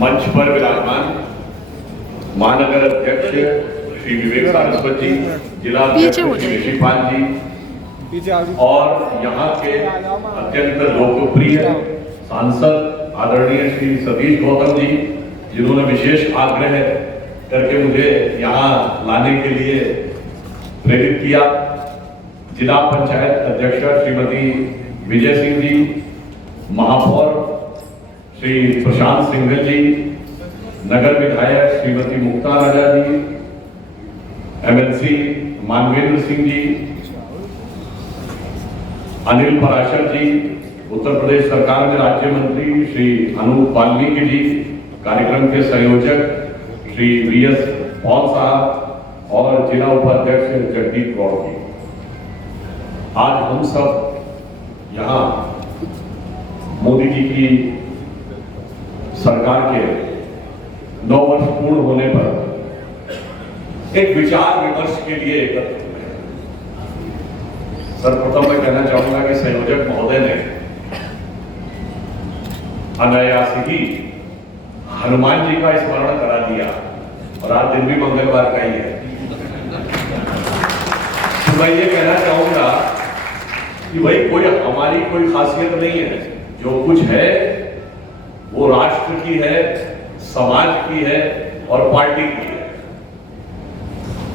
मंच पर विराजमान महानगर अध्यक्ष श्री विवेक सारस्वत जी, जिला अध्यक्ष श्री ऋषिपाल जी और यहाँ के अत्यंत लोकप्रिय सांसद आदरणीय श्री सतीश गौतम जी, जिन्होंने विशेष आग्रह करके मुझे यहाँ लाने के लिए प्रेरित किया, जिला पंचायत अध्यक्ष श्रीमती विजय सिंह जी, महापौर श्री प्रशांत सिंघल जी, नगर विधायक श्रीमती मुक्ता राजा जी, एमएलसी मानवेंद्र सिंह जी, अनिल पराशर जी, उत्तर प्रदेश सरकार में राज्य मंत्री श्री अनूप वाल्मीकि जी, कार्यक्रम के संयोजक श्री वीएस पॉल साहब और जिला उपाध्यक्ष जगदीप गौड़ जी। आज हम सब यहाँ मोदी जी की सरकार के 9 वर्ष पूर्ण होने पर एक विचार विमर्श के लिए एकत्र हुए हैं। सर्वप्रथम मैं कहना चाहूंगा कि संयोजक महोदय ने अनायास ही हनुमान जी का स्मरण करा दिया और आज दिन भी मंगलवार का ही है। तो मैं ये कहना चाहूंगा कि भाई हमारी कोई खासियत नहीं है, जो कुछ है वो राष्ट्र की है, समाज की है और पार्टी की है।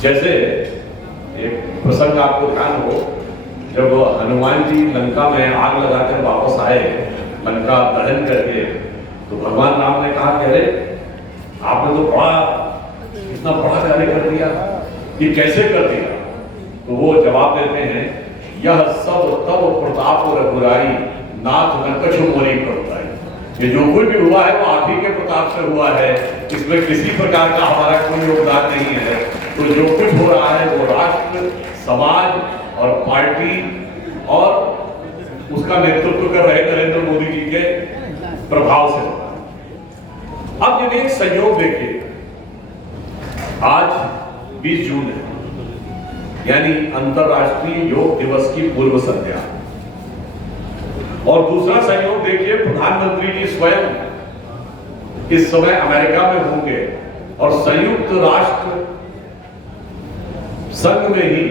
जैसे एक प्रसंग आपको ध्यान हो, जब हनुमान जी लंका में आग लगाकर वापस आए, लंका दहन करके, तो भगवान राम ने कहा कि अरे आपने तो इतना बड़ा कार्य कर दिया, ये कैसे कर दिया? तो वो जवाब देते हैं, यह सब तब प्रताप रघुराई, नाथ न कछु मोरी प्रताई। ये जो कुछ भी हुआ है वो आप ही के प्रताप से हुआ है, इसमें किसी प्रकार का हमारा कोई योगदान नहीं है। तो जो कुछ हो रहा है वो राष्ट्र, समाज और पार्टी और उसका नेतृत्व कर रहे नरेंद्र मोदी जी के प्रभाव से होगा। अब यदि एक संयोग देखिए, आज 20 जून है, यानी अंतरराष्ट्रीय योग दिवस की पूर्व संध्या, और दूसरा संयोग देखिए, प्रधानमंत्री जी स्वयं इस समय अमेरिका में होंगे और संयुक्त राष्ट्र संघ में ही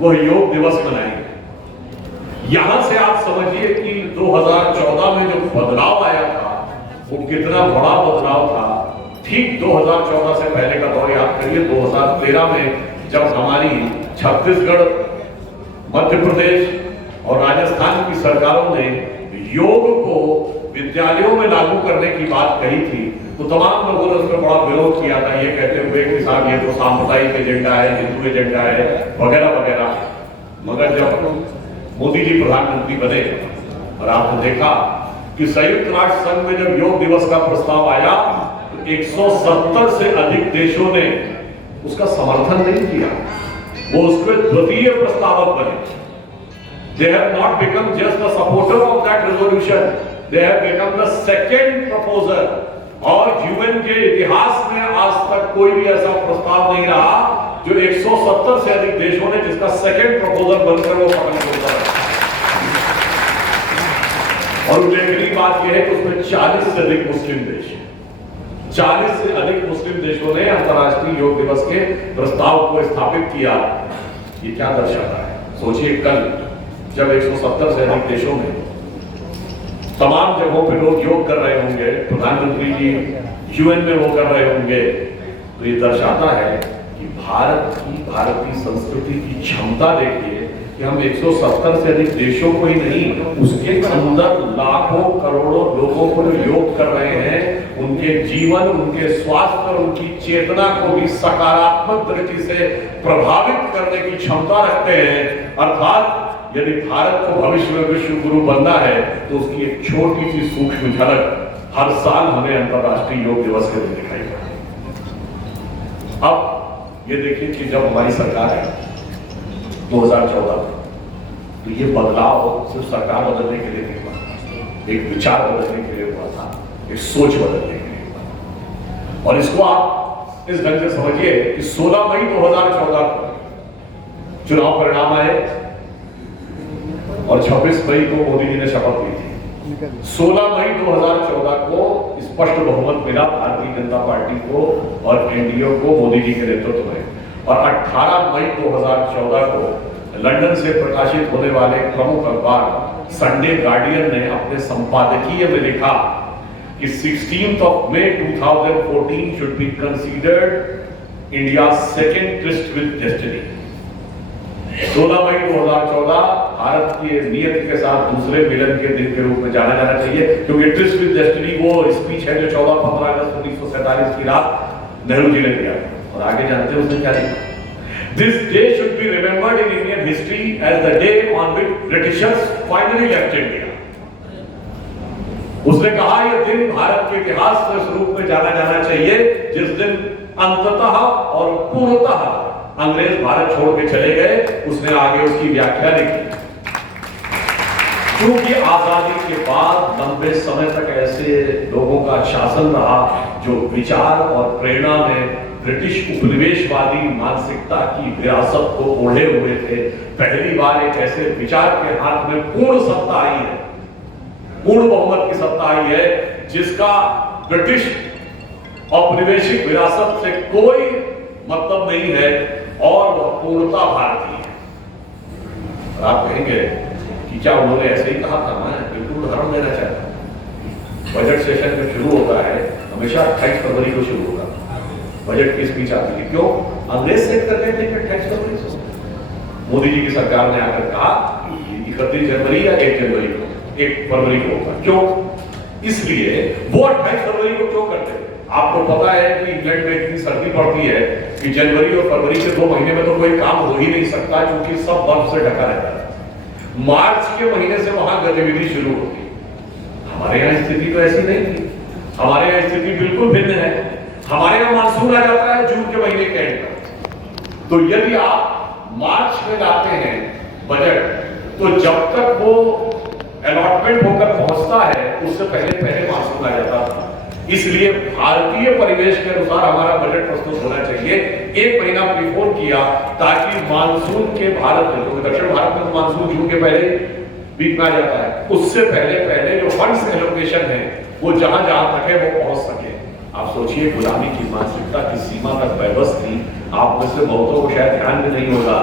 वह योग दिवस मनाएंगे। यहां से आप समझिए कि 2014 में जो बदलाव आया था वो कितना बड़ा बदलाव था। ठीक 2014 से पहले का दौर याद करिए, 2013 में जब हमारी छत्तीसगढ़, मध्य प्रदेश और राजस्थान की सरकारों ने योग को विद्यालयों में लागू करने की बात कही थी, तो तमाम लोगों ने उसमें बड़ा विरोध किया था, ये कहते हुए कि साहब ये तो सांप्रदायिक एजेंडा है, हिंदू एजेंडा है, वगैरह वगैरह। मगर जब मोदी जी प्रधानमंत्री बने और आपने देखा कि संयुक्त राष्ट्र संघ में जब योग दिवस का प्रस्ताव आया तो 170 से अधिक देशों ने उसका समर्थन नहीं किया, वो उसके द्वितीय प्रस्तावक बने। They have not become just a supporter of that resolution, they have become the second proposer। और यूएन के इतिहास में आज तक कोई भी ऐसा प्रस्ताव नहीं रहा जो 170 से अधिक देशों ने जिसका सेकंड प्रपोजल बनकर वो पकड़ होता है। और उल्लेखनीय बात यह है कि उसमें 40 से अधिक मुस्लिम देश, 40 से अधिक मुस्लिम देशों ने अंतर्राष्ट्रीय योग दिवस के प्रस्ताव को स्थापित किया। ये क्या दर्शाता है? सोचिए, कल जब 170 से अधिक देशों में तमाम जगहों पे लोग योग कर रहे होंगे, प्रधानमंत्री जी यूएन में वो कर रहे होंगे, तो ये दर्शाता है कि भारतीय संस्कृति की क्षमता देखिए कि हम 170 से अधिक देशों को ही नहीं, उसके अंदर लाखों करोड़ों लोगों को जो योग कर रहे हैं, उनके जीवन, उनके स्वास्थ्य और उनकी चेतना को भी सकारात्मक दृष्टि से प्रभावित करने की क्षमता रखते हैं। अर्थात यदि भारत को भविष्य में विश्व गुरु बनना है तो उसकी एक छोटी सी सूक्ष्म झलक हर साल हमें अंतर्राष्ट्रीय योग दिवस के दिन दिखाई पड़ती। अब ये देखिए कि जब हमारी सरकार है 2014 तो ये बदलाव सिर्फ सरकार बदलने के लिए नहीं हुआ, एक विचार बदलने के लिए हुआ था, एक सोच बदलने के लिए हुआ। और इसको आप इस ढंग से समझिए कि 16 मई 2014 को चुनाव परिणाम आए और 26 मई को मोदी जी ने शपथ ली थी। 16 मई 2014 को स्पष्ट बहुमत मिला भारतीय जनता पार्टी को और एनडीए को मोदी जी के नेतृत्व में, और 18 मई 2014 को लंदन से प्रकाशित होने वाले प्रमुख अखबार संडे गार्डियन ने अपने संपादकीय में लिखा कि 16th of May 2014 should be considered India's second tryst with destiny। 16 मई 2014 भारत की नियत के साथ दूसरे मिलन के दिन के रूप में जाना जाना चाहिए, क्योंकि ट्रिस्ट विद डेस्टिनी वो स्पीच है जो 14-15 अगस्त 1947 की रात नेहरू जी ने दिया। और आगे जानते हैं उसने क्या लिखा? This day should be remembered in Indian history as the day on which Britishers finally left India। उसने कहा यह दिन भारत के इतिहास में इस रूप में जाना जाना चाहिए जिस दिन अंततः और पूर्णतः अंग्रेज भारत छोड़ के चले गए। उसने आगे उसकी व्याख्या लिखी, क्योंकि आजादी के बाद लंबे समय तक ऐसे लोगों का शासन रहा जो विचार और प्रेरणा में ब्रिटिश उपनिवेशवादी मानसिकता की विरासत को ओढ़े हुए थे। पहली बार एक ऐसे विचार के हाथ में पूर्ण सत्ता आई है, पूर्ण बहुमत की सत्ता आई है, जिसका ब्रिटिश औपनिवेशिक विरासत से कोई मतलब नहीं है और वह पूर्णता भारतीय है। और आप कहेंगे कि क्या उन्होंने ऐसे ही कहा था? मैं बिल्कुल उदाहरण देना चाहता हूं। बजट सेशन जब शुरू होता है हमेशा 28 फरवरी को शुरू होगा, बजट की स्पीच आती है। क्यों? अंग्रेज सेट करते थे कि 28 फरवरी को। मोदी जी की सरकार ने आकर कहा 31 जनवरी या 1 जनवरी को, 1 फरवरी को होगा। क्यों? इसलिए वो 28 फरवरी को क्यों करते? आपको पता है कि इंग्लैंड में इतनी सर्दी पड़ती है कि जनवरी और फरवरी के 2 महीने में तो कोई काम हो ही नहीं सकता, क्योंकि सब बर्फ से ढका रहता है। मार्च के महीने से वहां गतिविधि शुरू होती है। हमारे यहाँ स्थिति तो ऐसी नहीं थी। हमारे यहाँ स्थिति बिल्कुल भिन्न है। हमारे यहाँ मानसून आ जाता है जून के महीने के एंड में। तो यदि आप मार्च में लाते हैं बजट, तो जब तक वो अलॉटमेंट होकर पहुंचता है उससे पहले मानसून आ जाता था। इसलिए भारतीय परिवेश के अनुसार हमारा बजट प्रस्तुत होना चाहिए 1 महीना प्रीपोन किया, ताकि मानसून के भारत में, क्योंकि दक्षिण भारत में तो मानसून जून के पहले बीच में आ जाता है, उससे पहले जो फंड्स एलोकेशन है वो जहां तक है वो पहुंच सके। आप सोचिए, गुलामी की मानसिकता की सीमा तक बेबस थी। आप में से बहुतों को शायद ध्यान में नहीं होगा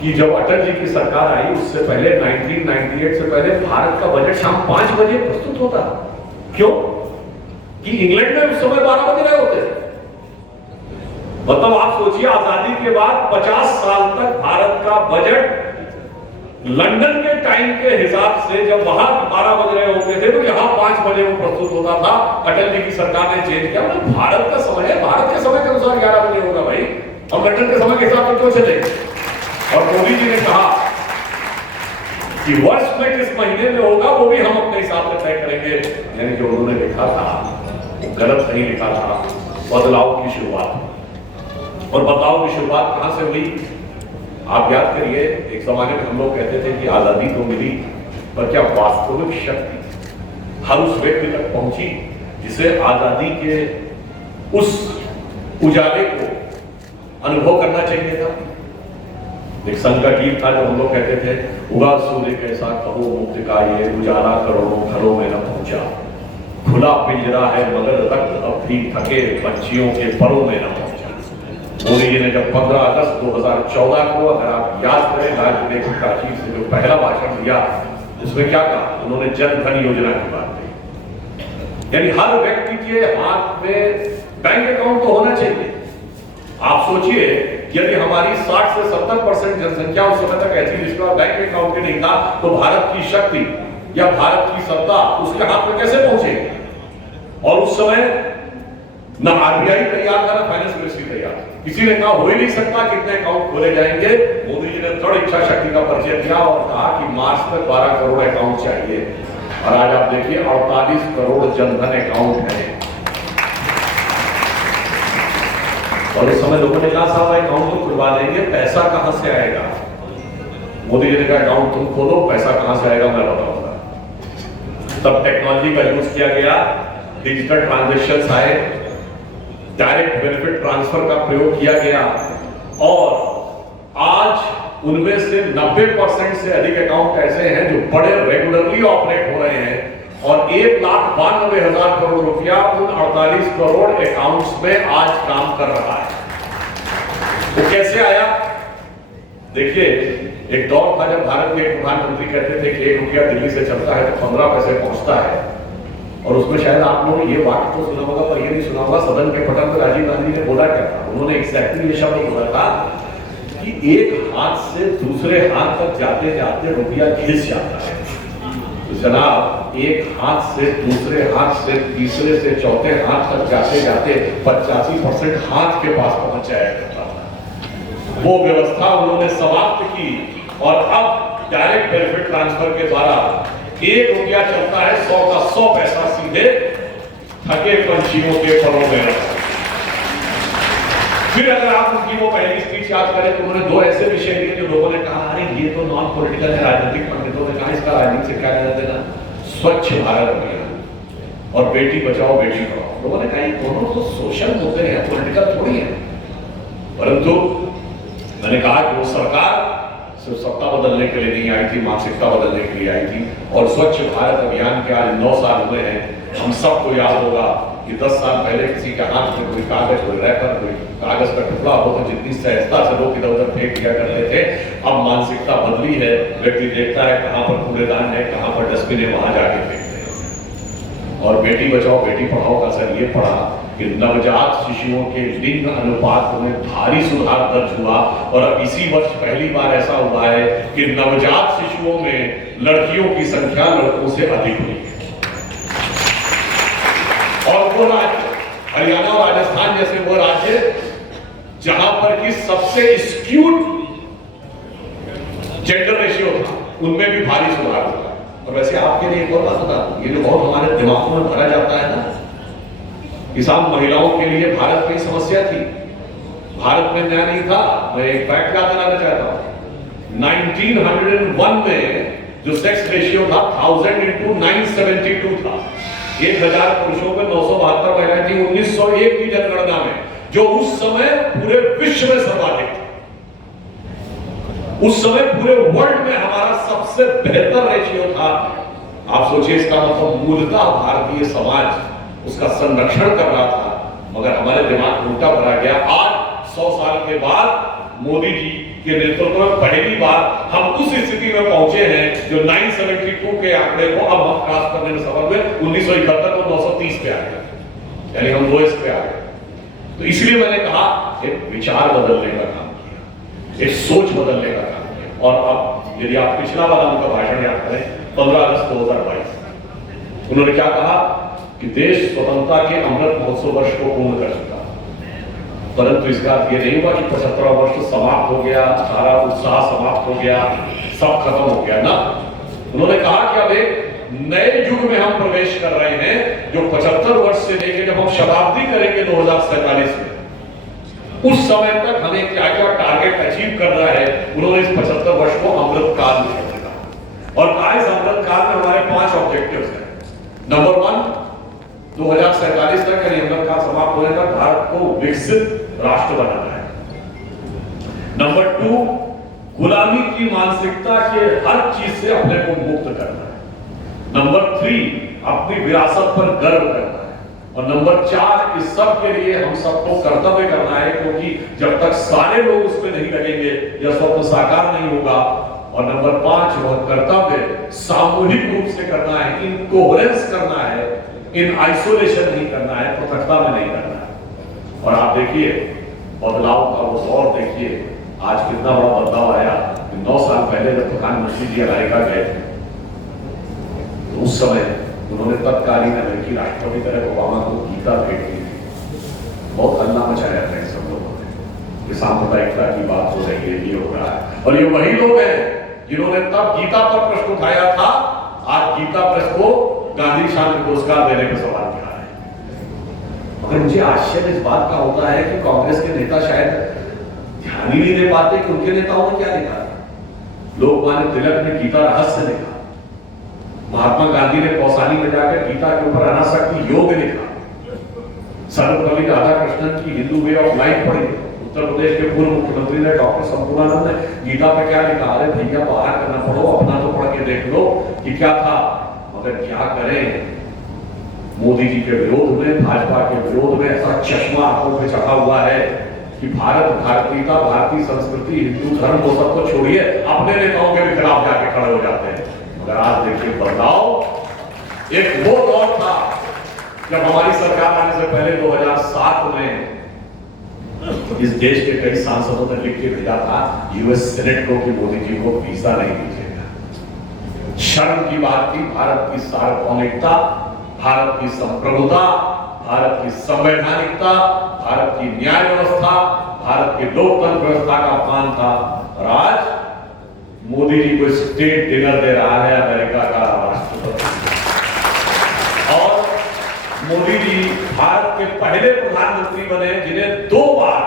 कि जब अटल जी की सरकार आई उससे पहले 1998 से पहले भारत का बजट शाम 5 बजे प्रस्तुत होता। क्यों? कि इंग्लैंड में उस समय 12 बज रहे होते थे। मतलब आप सोचिए, आजादी के बाद 50 साल तक भारत का बजट लंदन के टाइम के हिसाब से जब वहां 12 बज रहे होते थे तो यहां 5 बजे वो प्रस्तुत होता था। अटल जी की सरकार ने चेंज किया। मतलब भारत का समय है, भारत के समय के अनुसार 11 बजे होगा भाई, हम लंदन के समय के हिसाब से क्यों चले? और मोदी जी ने कहा कि वर्ष में किस महीने में होगा वो भी हम अपने हिसाब से तय करेंगे। यानी जो उन्होंने लिखा था गलत नहीं लिखा था। बदलाव की शुरुआत, और बदलाव की शुरुआत कहां से हुई? आप याद करिए, एक जमाने में हम लोग कहते थे कि आजादी तो मिली, पर क्या वास्तविक शक्ति हर उस व्यक्ति तक पहुंची जिसे आजादी के उस उजाले को अनुभव करना चाहिए था? एक संघ का गीत था जो हम लोग कहते थे, उगा सूर्य कैसा कहो मुक्त का ये उजाला करोड़ों घरों में न पहुंचा, खुला पिंजरा है मगर रक्त अब भी थके बच्चियों के परों में न पहुंचा। मोदी जी ने जब 15 अगस्त 2014 को, अगर आप याद करें, राजनीतिक प्राचीर से जो पहला भाषण दिया उसमें क्या कहा? उन्होंने जन धन योजना की बात कही। यानी हर व्यक्ति के हाथ में बैंक अकाउंट तो होना चाहिए। आप सोचिए, यदि हमारी 60 से 70% जनसंख्या उस समय तक ऐसी जिसके पास बैंक अकाउंट ही नहीं था, तो भारत की शक्ति या भारत की सत्ता उसके हाथ में कैसे पहुंचेगी? और उस समय ना आरबीआई तैयार था, ना फाइनेंस मिनिस्ट्री तैयार। किसी ने कहा हो ही नहीं सकता, कितने अकाउंट खोले जाएंगे। मोदी जी ने दृढ़ इच्छा शक्ति का परिचय दिया और कहा कि मार्च तक 12 करोड़ अकाउंट चाहिए। और आज आप देखिए 48 करोड़ जनधन अकाउंट है। और उस समय लोगों ने कहा साहब अकाउंट तो खुलवा देंगे, पैसा कहां से आएगा? मोदी जी ने कहा अकाउंट तुम खोलो, पैसा कहां से आएगा मैं बताऊंगा। तब टेक्नोलॉजी का यूज किया गया, डिजिटल ट्रांजैक्शंस आए, डायरेक्ट बेनिफिट ट्रांसफर का प्रयोग किया गया, और आज उनमें से 90% से अधिक अकाउंट ऐसे हैं जो बड़े रेगुलरली ऑपरेट हो रहे हैं और 1,92,000 करोड़ रुपया उन 48 करोड़ अकाउंट्स में आज काम कर रहा है। वो कैसे आया? देखिए, एक दौर था जब भारत के प्रधानमंत्री कहते थे कि 1 रुपया दिल्ली से चलता है तो 15 पैसे पहुंचता है, और उसमें शायद आप लोगों ने ये वाक्य तो सुना होगा पर ये नहीं सुना होगा सदन के पटल पर राजीव गांधी ने बोला क्या था। उन्होंने एक्जैक्टली ये शब्द बोला था कि एक हाथ से दूसरे हाथ तक जाते जाते रुपया घिस जाता है। तो जनाब, एक हाथ से दूसरे हाथ से तीसरे से चौथे हाथ तक जाते जाते 85% हाथ के पास पहुंच जाया करता था। वो व्यवस्था उन्होंने समाप्त की और अब डायरेक्ट बेनिफिट ट्रांसफर के द्वारा 1 रुपया चलता है 100 का 100 पैसा सीधे थके पंछियों के परों में। फिर अगर आप उनकी वो पहली स्पीच याद करें तो उन्होंने 2 ऐसे विषय लिए जो लोगों ने कहा अरे ये तो नॉन पॉलिटिकल है, राजनीतिक पंडितों ने कहा इसका राजनीति से क्या लेना देना। स्वच्छ भारत अभियान और बेटी बचाओ बेटी पढ़ाओ। लोगों ने कहा ये दोनों तो सोशल मुद्दे हैं, पॉलिटिकल थोड़ी है। परंतु मैंने कहा कि वो सरकार सिर्फ सत्ता बदलने के लिए नहीं आई थी, मानसिकता बदलने के लिए आई थी। और स्वच्छ भारत अभियान के आज 9 साल हुए हैं। हम सबको याद होगा कि 10 साल पहले किसी के हाथ में कोई कागज, कोई रैपर, कोई कागज का टुकड़ा हो तो जितनी सहजता से लोग इधर उधर फेंक दिया करते थे, अब मानसिकता बदली है। व्यक्ति देखता है कहां पर कूड़ेदान है, कहां पर डस्टबिन है, वहां जाके फेंकते हैं। और बेटी बचाओ बेटी पढ़ाओ का असर ये पड़ा कि नवजात शिशुओं के लिंग अनुपात में भारी सुधार दर्ज हुआ। और अब इसी वर्ष पहली बार ऐसा हुआ है कि नवजात शिशुओं में लड़कियों की संख्या लड़कों से अधिक हुई है। और वो राज्य हरियाणा और राजस्थान जैसे वो राज्य जहां पर कि सबसे स्क्यूड जेंडर रेशियो था, उनमें भी भारी सुधार हुआ। और वैसे आपके लिए एक और बात बता दूं, ये जो बहुत हमारे दिमागों में भरा जाता है ना, किसान महिलाओं के लिए भारत में समस्या थी, भारत में न्याय नहीं था। मैं एक फैक्ट याद दिलाना चाहता हूं, 1901 में जो सेक्स रेशियो था 1000:972 था। 1000 पुरुषों में 972 महिलाएं थी 1901 की जनगणना में, जो उस समय पूरे विश्व में सर्वाधिक था। उस समय पूरे वर्ल्ड में हमारा सबसे बेहतर रेशियो था। आप सोचिए, इसका मतलब मूलतः भारतीय समाज उसका संरक्षण कर रहा था, मगर हमारे दिमाग उल्टा भरा गया। आज 100 साल के बाद मोदी जी के नेतृत्व में पहली बार हम उस स्थिति में पहुंचे हैं जो 972 के आंकड़े को अब हम क्रॉस करने में सफल हुए। 1971 को 930 पे आ गए, यानी हम लोएस्ट पे आ गए। तो इसलिए मैंने कहा एक विचार बदलने का काम किया, एक सोच बदलने का काम किया। और अब यदि आप पिछला वाला उनका भाषण याद करें, 15 अगस्त 2022, उन्होंने क्या कहा कि देश स्वतंत्रता के अमृत महोत्सव वर्ष को पूर्ण कर चुका, परंतु इसका अर्थ ये नहीं हुआ कि 75वां वर्ष समाप्त हो गया, सारा उत्साह समाप्त हो गया, सब खत्म हो गया ना। उन्होंने कहा कि अब एक नए युग में हम प्रवेश कर रहे हैं, जो 75 वर्ष से लेकर जब हम शताब्दी करेंगे 2047 में, उस समय तक हमें क्या क्या टारगेट अचीव करना है। उन्होंने इस 75 वर्ष को अमृत काल दिया और कहा इस अमृत काल में हमारे 5 ऑब्जेक्टिव्स हैं। नंबर 1, 2047 तक यानी अमृत काल समाप्त होने तक भारत को विकसित राष्ट्र बनाना है। नंबर 2, गुलामी की मानसिकता के हर चीज से अपने को मुक्त करना है। नंबर 3, अपनी विरासत पर गर्व करना है। और नंबर 4, इस सब के लिए हम सबको कर्तव्य करना है, क्योंकि जब तक सारे लोग उसमें नहीं लगेंगे यह स्वप्न साकार नहीं होगा। और नंबर 5, वह कर्तव्य सामूहिक रूप से करना है, इनकोहेरेंस करना है, इन आइसोलेशन नहीं करना है, पृथकता में नहीं करना है। और आप देखिए बदलाव का वो दौर देखिए, आज कितना बड़ा बदलाव आया। 9 साल पहले जब प्रधानमंत्री जी अमेरिका गए थे तो उस समय उन्होंने तत्कालीन अमेरिकी राष्ट्रपति बराक ओबामा को गीता भेंट की थी। बहुत हल्ला मचाया था सब लोगों ने, सांप्रदायिकता की बात हो रही है, ये हो रहा है। और ये वही लोग हैं जिन्होंने तब गीता पर प्रश्न उठाया था, आज गीता प्रेस को गांधी शांति पुरस्कार देने पर सवाल किया है। मगर मुझे आश्चर्य इस बात का होता है कि कांग्रेस के नेता शायद ध्यान ही नहीं दे पाते कि उनके नेताओं ने क्या लिखा था। लोकमान्य तिलक ने गीता रहस्य लिखा, महात्मा गांधी ने कौसानी में जाकर गीता के ऊपर अनासक्ति योग लिखा, सर्वपल्ली राधाकृष्णन की हिंदू वे ऑफ लाइफ पढ़ी, उत्तर प्रदेश के पूर्व मुख्यमंत्री ने डॉक्टर शंभूरानंद ने गीता पे क्या लिखा, अरे भैया बाहर करना पड़ो, अपना तो पढ़ के देख लो कि क्या था। मगर क्या करें, मोदी जी के विरोध में, भाजपा के विरोध में ऐसा चश्मा आंखों पे चढ़ा हुआ है कि भारत, भारतीयता, भारतीय संस्कृति, हिंदू धर्म को सबको छोड़िए, अपने नेताओं के भी खिलाफ जाके खड़े हो जाते हैं। मगर आज देखिए बदलाव, एक वो दौर था जब हमारी सरकार आने से पहले 2007 में इस देश के कई सांसदों ने लिख के भेजा था यूएस सेनेट को कि मोदी जी को वीजा नहीं दीजिएगा। शर्म की बात थी। भारत की सार्वभौमिकता, भारत की संप्रभुता, भारत की संवैधानिकता, भारत की न्याय व्यवस्था, भारत की लोकतंत्र व्यवस्था का अपमान था। और आज मोदी जी को स्टेट डिनर दे रहा है अमेरिका का राष्ट्रपति। और मोदी जी भारत के पहले प्रधानमंत्री बने जिन्हें 2 बार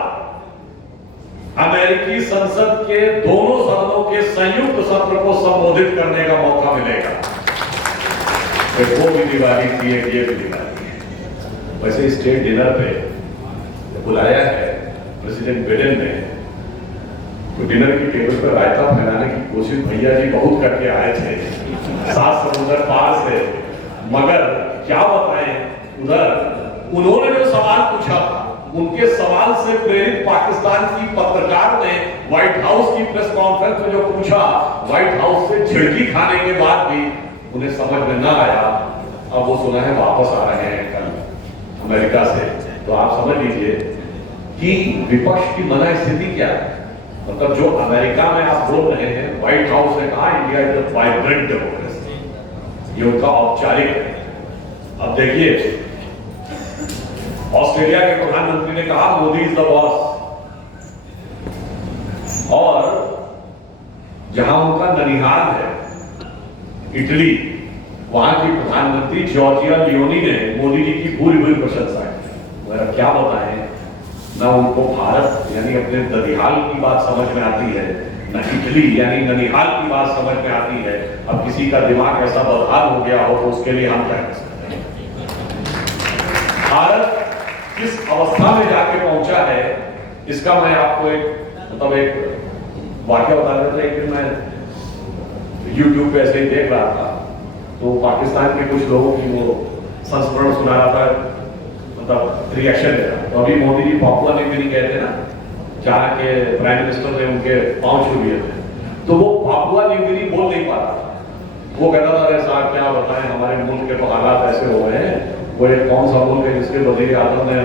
अमेरिकी संसद के दोनों सदनों के संयुक्त सत्र को संबोधित करने का मौका मिलेगा। वो भी दिवाली थी, ये भी दिवाली है। वैसे स्टेट डिनर पे बुलाया है प्रेसिडेंट बिडेन ने, तो डिनर की टेबल पर रायता फैलाने की कोशिश भैया जी बहुत करके आए थे 7 समुद्र पार से। मगर क्या बताएं, उधर उन्होंने जो सवाल पूछा था, उनके सवाल से प्रेरित पाकिस्तान की पत्रकार ने व्हाइट हाउस की प्रेस कॉन्फ्रेंस में जो पूछा, व्हाइट हाउस से झिड़की खाने के बाद भी उन्हें समझ में ना आया। अब वो सुना है वापस आ रहे हैं कल अमेरिका से। तो आप समझ लीजिए कि विपक्ष की मना स्थिति क्या है। मतलब जो अमेरिका में आप बोल रहे हैं, व्हाइट हाउस ने कहा India is a vibrant democracy, ये उनका औपचारिक है। अब देखिए ऑस्ट्रेलिया के प्रधानमंत्री ने कहा मोदी इज द बॉस, और जहां उनका ननिहाल है इटली, वहां की प्रधानमंत्री जॉर्जिया लियोनी ने मोदी जी की पूरी प्रशंसा की। मगर क्या बताएं, ना उनको भारत यानी अपने ददिहाल की बात समझ में आती है, न इटली यानी ननिहाल की बात समझ में आती है। अब किसी का दिमाग ऐसा बदहाल हो गया हो तो उसके लिए हम क्या कर सकते हैं। भारत किस अवस्था में जाके पहुंचा है, इसका मैं आपको एक वाक्य बता देता हूं। एक दिन मैं YouTube पे ऐसे ही देख रहा था, तो पाकिस्तान के कुछ लोगों की वो संस्मरण सुना रहा था, मतलब रिएक्शन दे रहा। तो अभी Modi ji popular New Guinea कहते हैं ना, जहाँ के प्राइम मिनिस्टर ने उनके पांव छू लिए थे, तो वो पापुआ न्यू गिनी बोल नहीं पा रहा। वो कहता था अरे साहब क्या बताएं, हमारे मुल्क के तो हालात ऐसे हो गए हैं। वो एक कौन सा मुल्क है जिसके वजीर आजम ने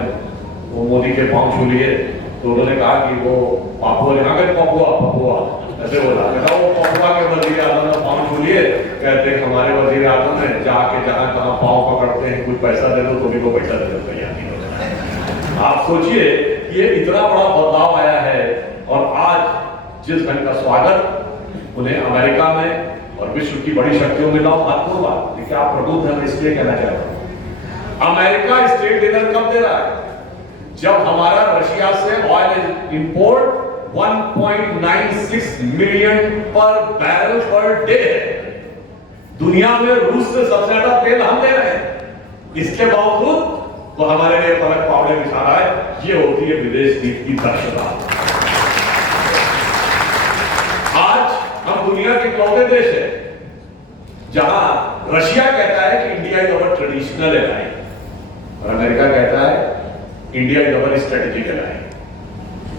वो मोदी के पांव छू लिए। तो उन्होंने कहा कि वो पापुआ, यहाँ के पपुआ ऐसे बोला, कहता वो पपुआ के वजीर आजम ने पांव छू लिए। कहते हमारे वजीर आजम ने जाके जहाँ कहाँ पांव पकड़ते हैं, कुछ पैसा दे दो तो भी को पैसा दे दो तैयार नहीं होता। आप सोचिए ये इतना बड़ा बदलाव आया है। और आज जिस ढंग का स्वागत उन्हें अमेरिका में और विश्व की बड़ी शक्तियों में लाओ, महत्वपूर्ण बात देखिए, आप प्रबुद्ध हैं, इसलिए कहना चाहता हूं। अमेरिका स्टेट डिनर कब दे रहा है? जब हमारा रशिया से ऑयल इंपोर्ट 1.96 मिलियन पर बैरल पर डे है। दुनिया में रूस से सबसे ज्यादा तेल हम दे रहे हैं। इसके बावजूद तो हमारे लिए पलक पावड़े बिछा रहा है। ये होती है विदेश नीति की दक्षता। आज हम दुनिया के इकलौते देश है जहां रशिया कहता है कि India is our traditional ally, और अमेरिका कहता है India is our strategic ally.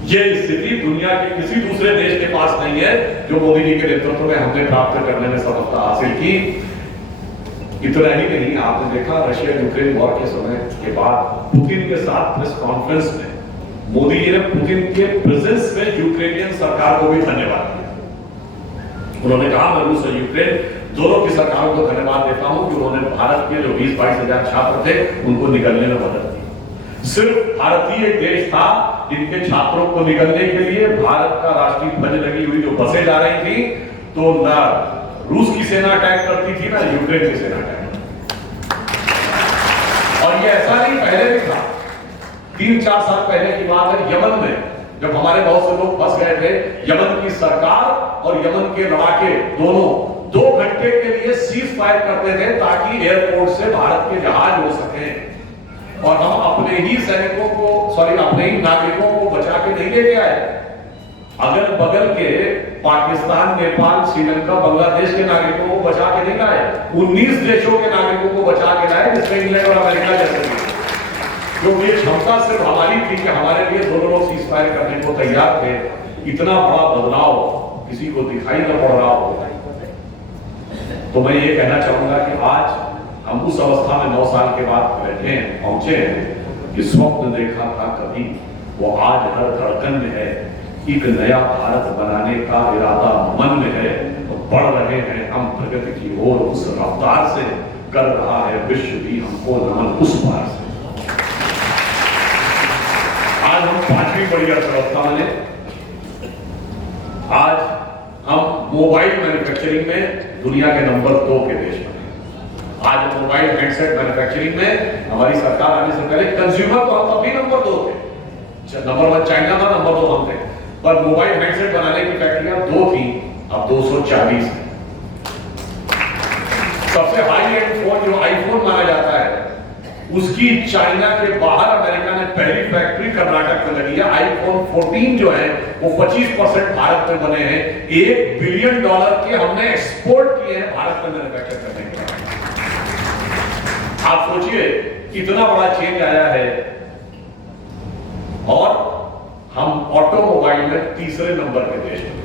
ये स्थिति दुनिया के किसी दूसरे देश के पास नहीं है जो मोदी जी के नेतृत्व में हमने प्राप्त करने में सफलता हासिल की। इतना ही नहीं, आपने देखा रशिया यूक्रेन वॉर के समय के बाद पुतिन के साथ प्रेस कॉन्फ्रेंस में मोदी जी ने पुतिन के प्रेजेंस में यूक्रेनियन सरकार को भी धन्यवाद दिया। उन्होंने कहा मैं रूस और यूक्रेन दोनों की सरकारों को धन्यवाद देता हूं कि उन्होंने भारत के जो 20-22 हजार छात्र थे उनको निकलने में मदद की। सिर्फ भारतीय देश था जिनके छात्रों को निकलने के लिए भारत का राष्ट्रीय ध्वज लगी हुई जो बसें जा रही थी, तो ना रूस की सेना अटैक करती थी ना यूक्रेन की सेना अटैक। और ये ऐसा नहीं पहले भी था, 3-4 साल पहले की बात है, यमन में जब हमारे बहुत से लोग फंस गए थे, यमन की सरकार और यमन के लड़ाके दोनों 2 घंटे के लिए सीज फायर करते थे ताकि एयरपोर्ट से भारत के जहाज हो सके। और हम अपने ही सैनिकों को अपने ही नागरिकों को बचा के नहीं लेके आए। अगल बगल के पाकिस्तान, नेपाल, श्रीलंका, बांग्लादेश के नागरिकों को बचा के नहीं लाए, 19 देशों के नागरिकों को बचा के लाए, जिसमें इंग्लैंड और अमेरिका जैसे थे। क्योंकि क्षमता सिर्फ हमारी थी कि हमारे लिए दोनों लोग सीज फायर करने को तैयार थे। इतना बड़ा बदलाव किसी को दिखाई न पड़ रहा हो। तो मैं ये कहना चाहूंगा कि आज हम उस अवस्था में 9 साल के बाद बैठे हैं, पहुंचे हैं कि स्वप्न देखा था कभी, वो आज हर धड़कन में है। एक नया भारत बनाने का इरादा मन में है, तो बढ़ रहे हैं हम प्रगति की ओर। उस रफ्तार से कर रहा है विश्व भी हमको नमन उस पार से। आज हम 5वीं बड़ी अर्थव्यवस्था बने। आज हम मोबाइल मैन्युफैक्चरिंग में दुनिया के नंबर 2 के देश बने। आज मोबाइल हेडसेट मैन्युफैक्चरिंग में हमारी सरकार आने से पहले कंज्यूमर तो हम तभी नंबर 2 थे। नंबर 1 चाइना था, नंबर 2 हम थे। पर मोबाइल हेडसेट बनाने की फैक्ट्रियां 2 थी, अब 240 है। सबसे हाई एंड फोन जो आईफोन माना जाता है, उसकी चाइना के बाहर अमेरिका ने पहली फैक्ट्री कर्नाटक में लगी है। आईफोन 14 जो है वो 25% भारत में बने हैं। $1 बिलियन के हमने एक्सपोर्ट किए हैं भारत में मैन्युफैक्चर करने के बाद। आप सोचिए कितना बड़ा चेंज आया है। और हम ऑटोमोबाइल में तीसरे नंबर के देश में।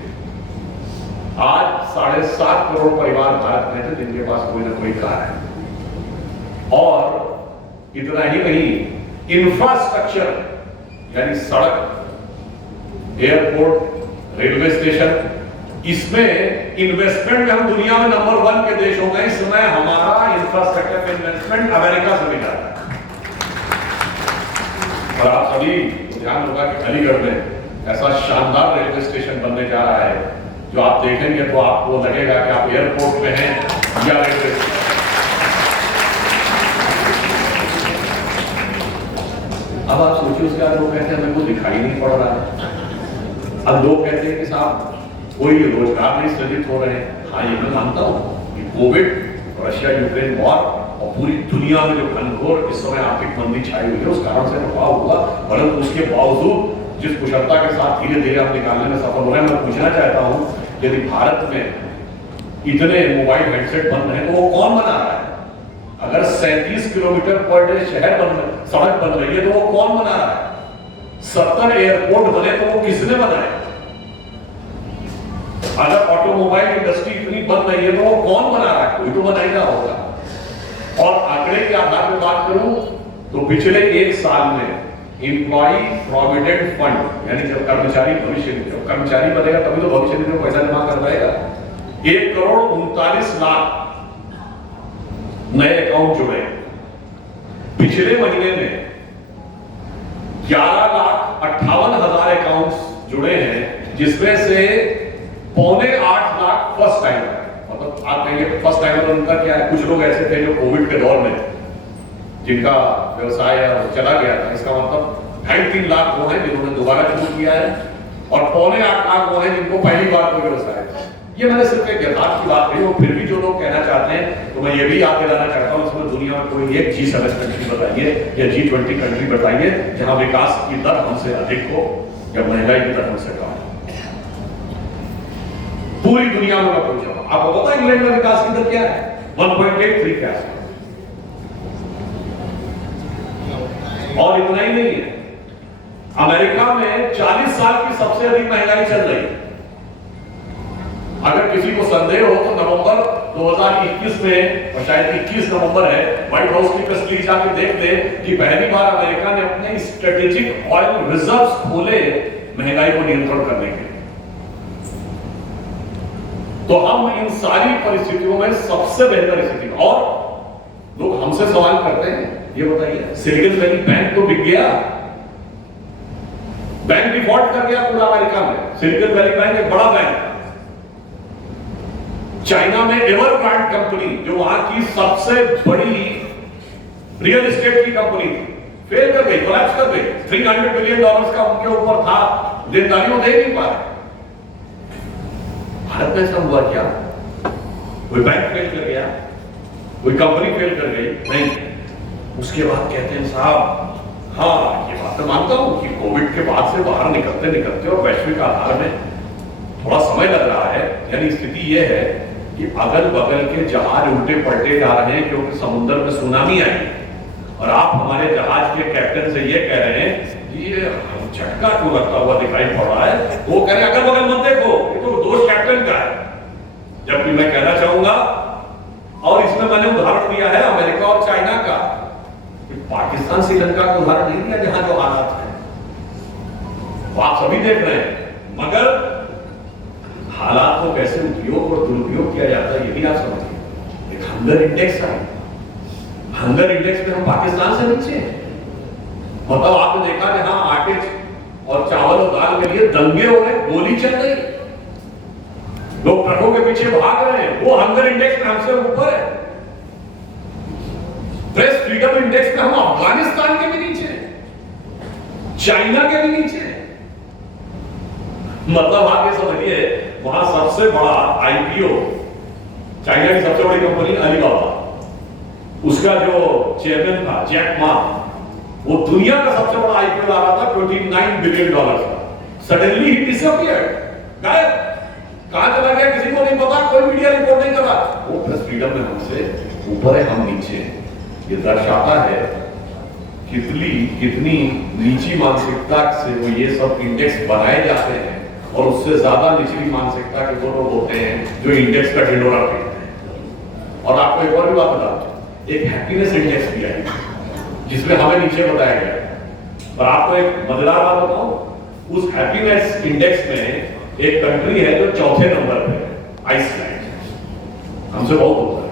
आज 7.5 करोड़ परिवार भारत में थे जिनके पास कोई ना कोई कार है। और इतना ही नहीं, इंफ्रास्ट्रक्चर यानी सड़क, एयरपोर्ट, रेलवे स्टेशन, इसमें इन्वेस्टमेंट में हम दुनिया में नंबर 1 के देश हो गए। इस समय हमारा इंफ्रास्ट्रक्चर इन्वेस्टमेंट अमेरिका से भी ज्यादा है। और आप सभी ध्यान होगा कि अलीगढ़ में ऐसा शानदार रेलवे स्टेशन बनने जा रहा है, जो आप देखेंगे तो आपको लगेगा कि आप एयरपोर्ट में हैं या रेलवे स्टेशन। अब आप सोचिए उसके बाद लोग कहते हैं मेरे को दिखाई नहीं पड़ रहा है। अब लोग कहते हैं कि साहब कोई रोजगार नहीं सृजित हो रहे हैं। हाँ, ये मैं मानता हूँ कि कोविड, रशिया यूक्रेन वॉर और पूरी दुनिया में जो घनघोर इस समय आर्थिक मंदी छाई हुई है, उस कारण से प्रभाव हुआ। परंतु उसके बावजूद जिस कुशलता के साथ धीरे धीरे हम निकालने में सफल हो रहे हैं। मैं पूछना चाहता हूँ, यदि भारत में इतने मोबाइल हेडसेट बन रहे हैं तो वो कौन बना रहा है? अगर 37 किलोमीटर पर डे सड़क बन रही है तो वो कौन बना रहा है? 70 एयरपोर्ट बने तो वो किसने बनाए? अगर ऑटोमोबाइल इंडस्ट्री इतनी बन रही है तो वो कौन बना रहा है? कोई तो बना ही रहा होगा। और आंकड़े के आधार पर बात करूं तो पिछले 1 साल में एम्प्लॉय प्रोविडेंट फंड यानी जब कर्मचारी भविष्य निधि, कर्मचारी बनेगा तभी तो भविष्य निधि में पैसा जमा कर पाएगा, 1,39,00,000 नए अकाउंट जुड़े। पिछले महीने में 11,58,000 अकाउंट्स जुड़े हैं, जिसमें से 7.25 फर्स्ट टाइमर। मतलब आप कहेंगे फर्स्ट टाइमर उनका क्या है? कुछ लोग ऐसे थे जो कोविड के दौर में जिनका व्यवसाय चला गया था। इसका मतलब 2.5-3 लाख वो हैं जिन्होंने दोबारा शुरू किया है, और 7.25 लाख वो हैं जिनको पहली बार कोई व्यवसाय है। ये मैंने सिर्फ एक यथार्थ की बात कही। और फिर भी जो लोग कहना चाहते हैं, तो मैं ये भी याद दिलाना चाहता हूँ, इसमें दुनिया में कोई एक G7 कंट्री बताइए या G20 कंट्री बताइए जहां विकास की दर हमसे अधिक हो या महंगाई की दर हमसे कम हो। पूरी दुनिया में मैं पूछा, आपको पता है इंग्लैंड में विकास की दर क्या है? 1.83 के आसपास। और इतना ही नहीं है, अमेरिका में 40 साल की सबसे अधिक महंगाई चल रही है। अगर किसी को संदेह हो तो नवंबर 2021 में, और शायद 21 नवंबर है, व्हाइट हाउस की तस्वीर जाके देख ले कि पहली बार अमेरिका ने अपने स्ट्रेटेजिक ऑयल रिजर्व्स खोले महंगाई को नियंत्रण करने के लिए। तो हम इन सारी परिस्थितियों में सबसे बेहतर स्थिति। और लोग हमसे सवाल करते हैं, ये बताइए सिलिकॉन वैली बैंक तो बिक गया, बैंक डिफॉल्ट कर गया पूरा अमेरिका में। सिलिकॉन वैली बैंक एक बड़ा बैंक था। चाइना में एवरग्रांड कंपनी जो वहां की सबसे बड़ी रियल एस्टेट की कंपनी थी, फेल कर गई, कोलैप्स कर गई। $300 बिलियन का उनके ऊपर था, देनदारी वो दे नहीं पा रहे। भारत में ऐसा हुआ क्या? कोई बैंक फेल कर गया, कोई कंपनी फेल कर गई? नहीं, उसके बाद कहते हैं साहब, हाँ ये बात तो मानता हूं कि कोविड के बाद से बाहर निकलते निकलते और वैश्विक आधार में थोड़ा समय लग रहा है। यानी स्थिति यह है कि अगल बगल के जहाज उल्टे पलटे जा रहे हैं क्योंकि समुद्र में सुनामी आई, और आप हमारे जहाज के कैप्टन से ये कह रहे हैं कि ये झटका क्यों लगता हुआ दिखाई पड़ रहा है। वो कह रहे हैं अगल बगल मत देखो, ये तो दोष कैप्टन का है। जबकि मैं कहना चाहूंगा, और इसमें मैंने उदाहरण दिया है अमेरिका और चाइना का, पाकिस्तान श्रीलंका का उदाहरण नहीं दिया जहां जो हालात है वो आप सभी देख रहे हैं। मगर हालात को कैसे उपयोग और दुरुपयोग किया जाता है यही आप समझिए। एक हंगर इंडेक्स है, हंगर इंडेक्स में हम पाकिस्तान से नीचे हैं। मतलब आपने देखा जहां आटे और चावल और दाल के लिए दंगे हो रहे, गोली चल रही, लोग ट्रकों के पीछे भाग रहे हैं, वो हंगर इंडेक्स में हमसे ऊपर है। प्रेस फ्रीडम इंडेक्स में हम अफगानिस्तान के भी नीचे हैं, चाइना के भी नीचे हैं। मतलब आप ये समझिए, वहां सबसे बड़ा आईपीओ, चाइना की सबसे बड़ी कंपनी अलीबाबा, उसका जो चेयरमैन था जैक मा, वो दुनिया का सबसे बड़ा आईपीओ ला रहा था $29 बिलियन का। सडनली ही डिसअपीयर्ड, गायब, कहां चला गया किसी को नहीं पता, कोई मीडिया रिपोर्ट नहीं कर रहा। वो प्रेस फ्रीडम में हमसे ऊपर है, हम नीचे हैं। ये दर्शाता है कितनी नीची मानसिकता से वो ये सब इंडेक्स बनाए जाते हैं, और उससे ज्यादा निचली मानसिकता के वो लोग होते हैं जो इंडेक्स का ढिंढोरा पीटते हैं। और आपको एक और भी बात बताऊं, एक हैप्पीनेस इंडेक्स भी है जिसमें हमें नीचे बताया गया। और आपको एक मजेदार बात बताऊं, उस हैप्पीनेस इंडेक्स में एक कंट्री है जो चौथे नंबर पे है, आइसलैंड, हमसे बहुत ऊपर है।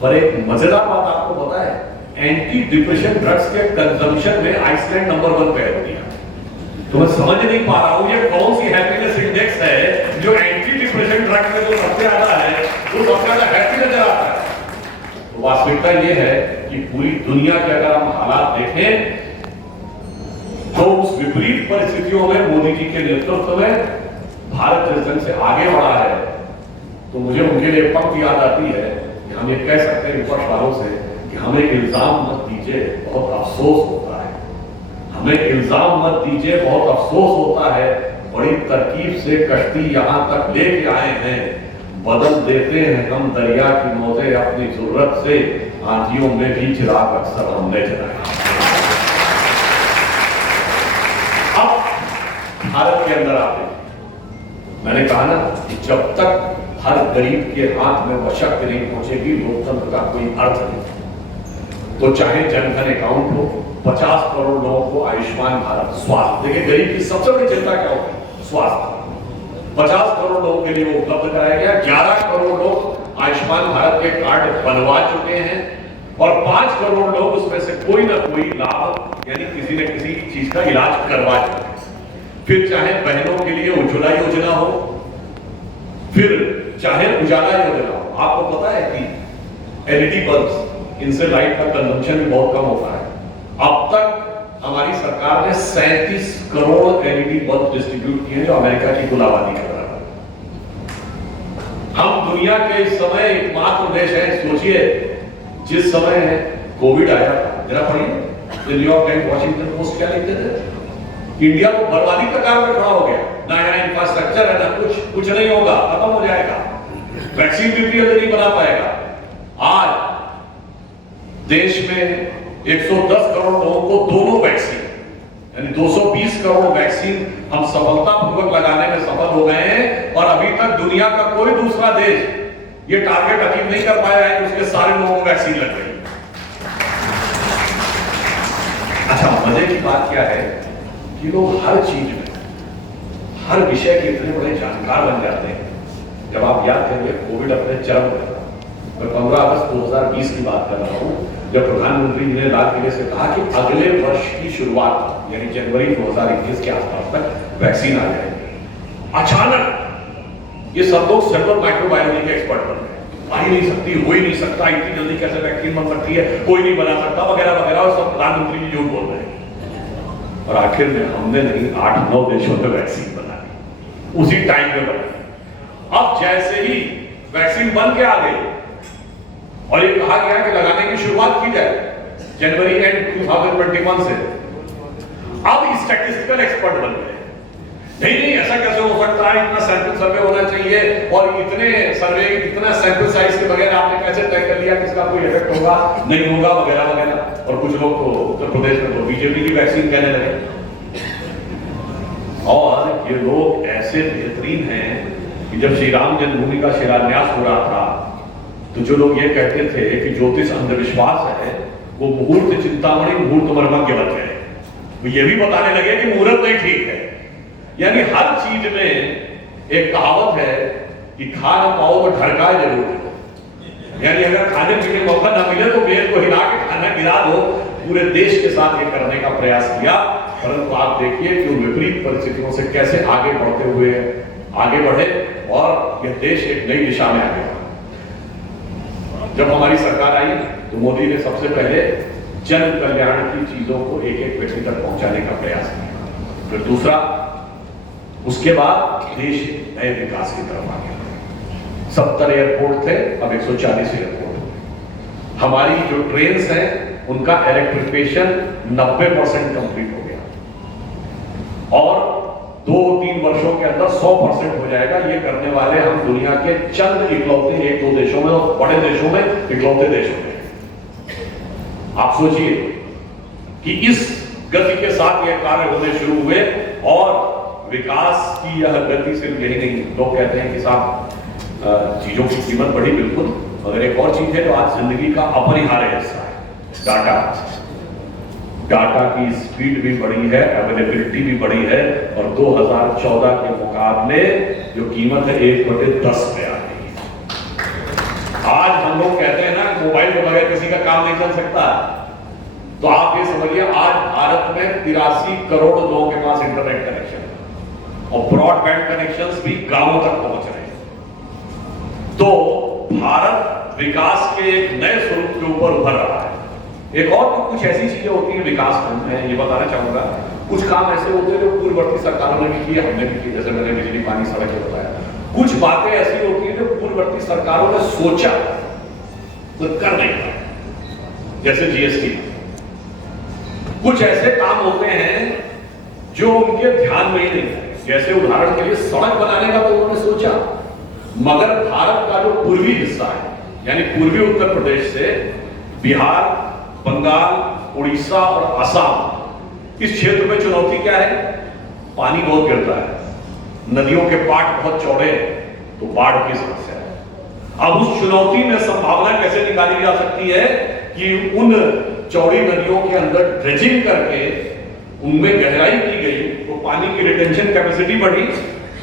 पर एक मजेदार बात आपको पता है, एंटी डिप्रेशन ड्रग्स के कंजम्पशन में आइसलैंड नंबर 1 पे है दुनिया। तो मैं समझ नहीं पा रहा हूं ये कौन सी हैप्पीनेस इंडेक्स है जो एंटी डिप्रेशन ड्रग्स में जो सबसे ज्यादा है, वो सबसे ज्यादा हैप्पी नजर आता है। तो वास्तविकता ये है कि पूरी दुनिया के अगर हम हालात देखें तो उस विपरीत परिस्थितियों में मोदी जी के नेतृत्व में भारत जिस ढंग से आगे बढ़ा है, तो मुझे उनके लिए पंक्ति याद आती है कि हम ये कह सकते हैं विपक्ष वालों से कि हमें इल्जाम मत दीजिए, बहुत अफसोस होता है। हमें इल्जाम मत दीजिए, बहुत अफसोस होता है। बड़ी तरकीब से कश्ती यहां तक लेके आए हैं, बदल देते हैं हम दरिया की मौजें अपनी जरूरत से, आंधियों में भी चिराग अक्सर हमने जलाया। अब भारत के अंदर आते मैंने कहा ना कि जब तक हर गरीब के हाथ में वो शक्ति नहीं पहुंचेगी, लोकतंत्र का कोई अर्थ नहीं। तो चाहे जनधन अकाउंट हो, 50 करोड़ लोगों को आयुष्मान भारत, स्वास्थ्य, देखिए गरीब की सबसे बड़ी चिंता क्या होगी, स्वास्थ्य। 50 करोड़ लोगों के लिए वो उपलब्ध कराया गया। 11 करोड़ लोग आयुष्मान भारत के कार्ड बनवा चुके हैं, और 5 करोड़ लोग उसमें से कोई ना कोई लाभ यानी किसी न किसी चीज का इलाज करवा चुके हैं। फिर चाहे बहनों के लिए उज्ज्वला योजना हो, फिर चाहे उजाला योजना हो। आपको पता है कि एलईडी बल्ब, इनसे लाइट का कंजम्पशन भी बहुत कम होता है। अब तक हमारी सरकार ने 37 करोड़ एलईडी बल्ब डिस्ट्रीब्यूट किए जो अमेरिका की कुल आबादी कर रहा है। हम दुनिया के इस समय एकमात्र देश है, सोचिए जिस समय कोविड आया था, जरा पढ़िए न्यूयॉर्क टाइम्स, वॉशिंगटन पोस्ट क्या लिखते थे, इंडिया को बर्बादी कगार पर खड़ा हो गया, ना यहाँ इंफ्रास्ट्रक्चर है, ना कुछ नहीं होगा, खत्म हो जाएगा, वैक्सीन भी नहीं बना पाएगा। आज देश में 110 करोड़ लोगों को दोनों वैक्सीन, यानी 220 करोड़ वैक्सीन हम सफलतापूर्वक लगाने में सफल हो गए हैं, और अभी तक दुनिया का कोई दूसरा देश ये टारगेट अचीव नहीं कर पाया है कि उसके सारे लोगों को वैक्सीन लग गई। अच्छा, मजे की बात क्या है कि लोग हर चीज में, हर विषय के इतने बड़े जानकार बन जाते हैं। जब आप याद करेंगे कोविड अपने चरम पर था, मैं 15 अगस्त 2020 की बात कर रहा हूं, जब प्रधानमंत्री जी ने लाल किले से कहा कि अगले वर्ष की शुरुआत यानी जनवरी 2021 के आसपास तक वैक्सीन आ जाएगी। अचानक ये सब लोग सेलुलर माइक्रोबायोलॉजी के एक्सपर्ट बन गए, आ ही नहीं सकती, हो ही नहीं सकता, इतनी जल्दी कैसे वैक्सीन बन सकती है, कोई नहीं बना सकता, वगैरह वगैरह, और सब प्रधानमंत्री जी झूठ बोल रहे हैं। और आखिर में हमने नहीं 8-9 देशों में वैक्सीन बना दी, उसी टाइम पे बना। अब जैसे ही वैक्सीन बन के आ गई और ये कहा गया कि लगाने की शुरुआत की जाए, जनवरी एंड 2021 से। अब स्टैटिस्टिकल एक्सपर्ट बन गए, नहीं ऐसा कैसे हो सकता है, इतना सैंपल सर्वे होना चाहिए और इतने सर्वे इतना सैंपल साइज के बगैर आपने कैसे तय कर लिया कि इसका कोई इफेक्ट होगा नहीं होगा वगैरह वगैरह। और कुछ लोग तो उत्तर प्रदेश में तो बीजेपी की वैक्सीन कहने लगे। और ये लोग ऐसे बेहतरीन हैं कि जब श्री राम जन्मभूमि का शिलान्यास हो रहा था तो जो लोग ये कहते थे कि ज्योतिष अंधविश्वास है, वो मुहूर्त चिंतामणि मुहूर्त मर्मज्ञ बन गए। वो ये भी बताने लगे कि मुहूर्त नहीं ठीक है। यानी हर चीज में एक कहावत है कि खा ना पाओ तो ढड़काए जरूर दो। यानी अगर खाने पीने मौका ना मिले तो बेल को हिला के खाना गिरा दो। पूरे देश के साथ ये करने का प्रयास किया, परंतु आप देखिए कि विपरीत परिस्थितियों से कैसे आगे बढ़ते हुए आगे बढ़े और यह देश एक नई दिशा में आ गया। जब हमारी सरकार आई तो मोदी ने सबसे पहले जन कल्याण की चीजों को एक एक व्यक्ति तक पहुंचाने का प्रयास किया। फिर दूसरा, उसके बाद देश नए विकास की तरफ आ गया। 70 एयरपोर्ट थे, अब 140 एयरपोर्ट हो गए। हमारी जो ट्रेन हैं उनका इलेक्ट्रिफिकेशन 90% कंप्लीट हो गया और 2-3 वर्षों के अंदर 100% हो जाएगा। ये करने वाले हम दुनिया के चंद इकलौते 1-2 देशों में और बड़े देशों में इकलौते देशों में। आप सोचिए कि इस गति के साथ ये कार्य होने शुरू हुए और विकास की यह गति सिर्फ यही नहीं। लोग कहते हैं कि साहब चीजों की कीमत बढ़ी, बिल्कुल, मगर एक और चीज है जो आज जिंदगी का अपरिहार्य हिस्सा है, डाटा की स्पीड भी बढ़ी है, अवेलेबिलिटी भी बढ़ी है और 2014 के मुकाबले जो कीमत है 1/10 पे आ गई। आज हम लोग कहते हैं ना मोबाइल के बगैर किसी का काम नहीं चल सकता, तो आप ये समझिए आज भारत में 83 करोड़ लोगों के पास इंटरनेट कनेक्शन है और ब्रॉडबैंड कनेक्शंस भी गांवों तक पहुंच रहे हैं। तो भारत विकास के एक नए स्वरूप के ऊपर उभर रहा है। एक और तो कुछ ऐसी चीजें होती हैं विकास में, मैं ये बताना चाहूंगा, कुछ काम ऐसे होते हैं जो पूर्ववर्ती सरकारों ने भी किए, हमने भी किए, जैसे मैंने बिजली पानी सड़क के बताया। कुछ बातें ऐसी होती हैं जो पूर्ववर्ती सरकारों ने सोचा तो कर नहीं पाए, जैसे जीएसटी। कुछ ऐसे काम होते हैं जो उनके ध्यान में ही नहीं है, जैसे उदाहरण के लिए सड़क बनाने का तो उन्होंने सोचा, मगर भारत का जो पूर्वी हिस्सा है यानी पूर्वी उत्तर प्रदेश से बिहार, बंगाल, उड़ीसा और असम, इस क्षेत्र में चुनौती क्या है? पानी बहुत गिरता है, नदियों के पाट बहुत चौड़े हैं, तो बाढ़ की समस्या है। अब उस चुनौती में संभावना कैसे निकाली जा सकती है कि उन चौड़ी नदियों के अंदर ड्रेजिंग करके उनमें गहराई की गई तो पानी की रिटेंशन कैपेसिटी बढ़ी,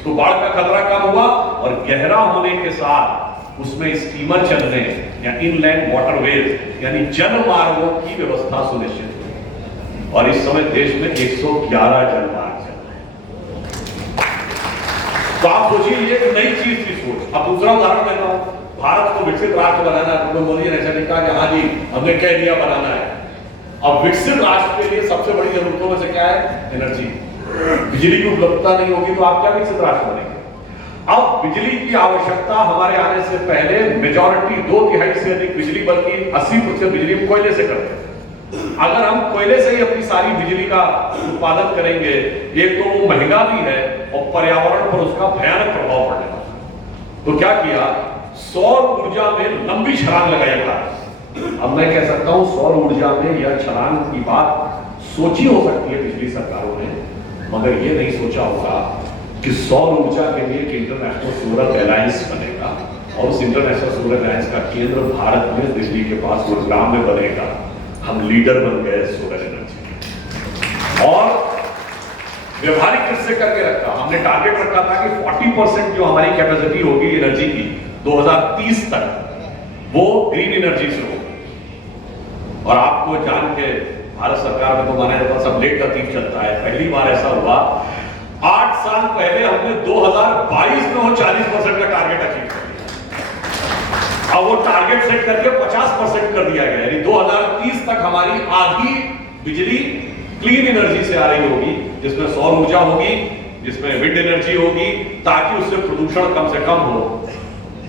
तो बाढ़ का खतरा कम हुआ और गहरा होने के साथ उसमें स्टीमर चलने या इनलैंड वाटरवेज यानी जल मार्गों की व्यवस्था सुनिश्चित हुई। और इस समय देश में 111 जल मार्ग चल रहे हैं। तो आप सोचिए ये एक नई चीज की सोच। अब दूसरा उदाहरण देता हूं, भारत को विकसित राष्ट्र बनाना है, तो मोदी ने ऐसा नहीं कहा कि हाँ जी हमने कह दिया बनाना है। अब विकसित राष्ट्र के लिए सबसे बड़ी जरूरतों में से क्या है? एनर्जी। बिजली की उपलब्धता नहीं होगी तो आप क्या विकसित राष्ट्र बनेंगे? अब बिजली की आवश्यकता हमारे आने से पहले मेजॉरिटी 2/3 से अधिक बिजली बल्कि 80% बिजली हम कोयले से करते हैं। अगर हम कोयले से ही अपनी सारी बिजली का उत्पादन करेंगे, एक तो वो महंगा भी है और पर्यावरण पर उसका भयानक प्रभाव पड़ने वाला। तो क्या किया? सौर ऊर्जा में लंबी छलांग लगाई भारत। अब मैं कह सकता हूं सौर ऊर्जा में यह छलांग की बात सोची हो सकती है पिछली सरकारों ने, मगर यह नहीं सोचा होगा कि सौर ऊर्जा के लिए एक इंटरनेशनल सोलर अलायंस बनेगा और उस इंटरनेशनल सोलर अलायंस का केंद्र भारत में दिल्ली के पास गुरुग्राम में बनेगा। हम लीडर बन गए सोलर एनर्जी और व्यवहारिक किससे करके रखा? हमने टारगेट रखा था कि 40% जो हमारी कैपेसिटी होगी एनर्जी की 2030 तक वो ग्रीन एनर्जी से होगी। और आपको जान के भारत सरकार में तो माना जाता सब लेट लतीफ चलता है, पहली बार ऐसा हुआ 8 साल पहले हमने 2022 में वो 40% का टारगेट अचीव कर लिया। अब वो टारगेट सेट करके 50% कर दिया गया, यानी 2030 तक हमारी आधी बिजली क्लीन एनर्जी से आ रही होगी, जिसमें सौर ऊर्जा होगी, जिसमें विंड एनर्जी होगी, ताकि उससे प्रदूषण कम से कम हो।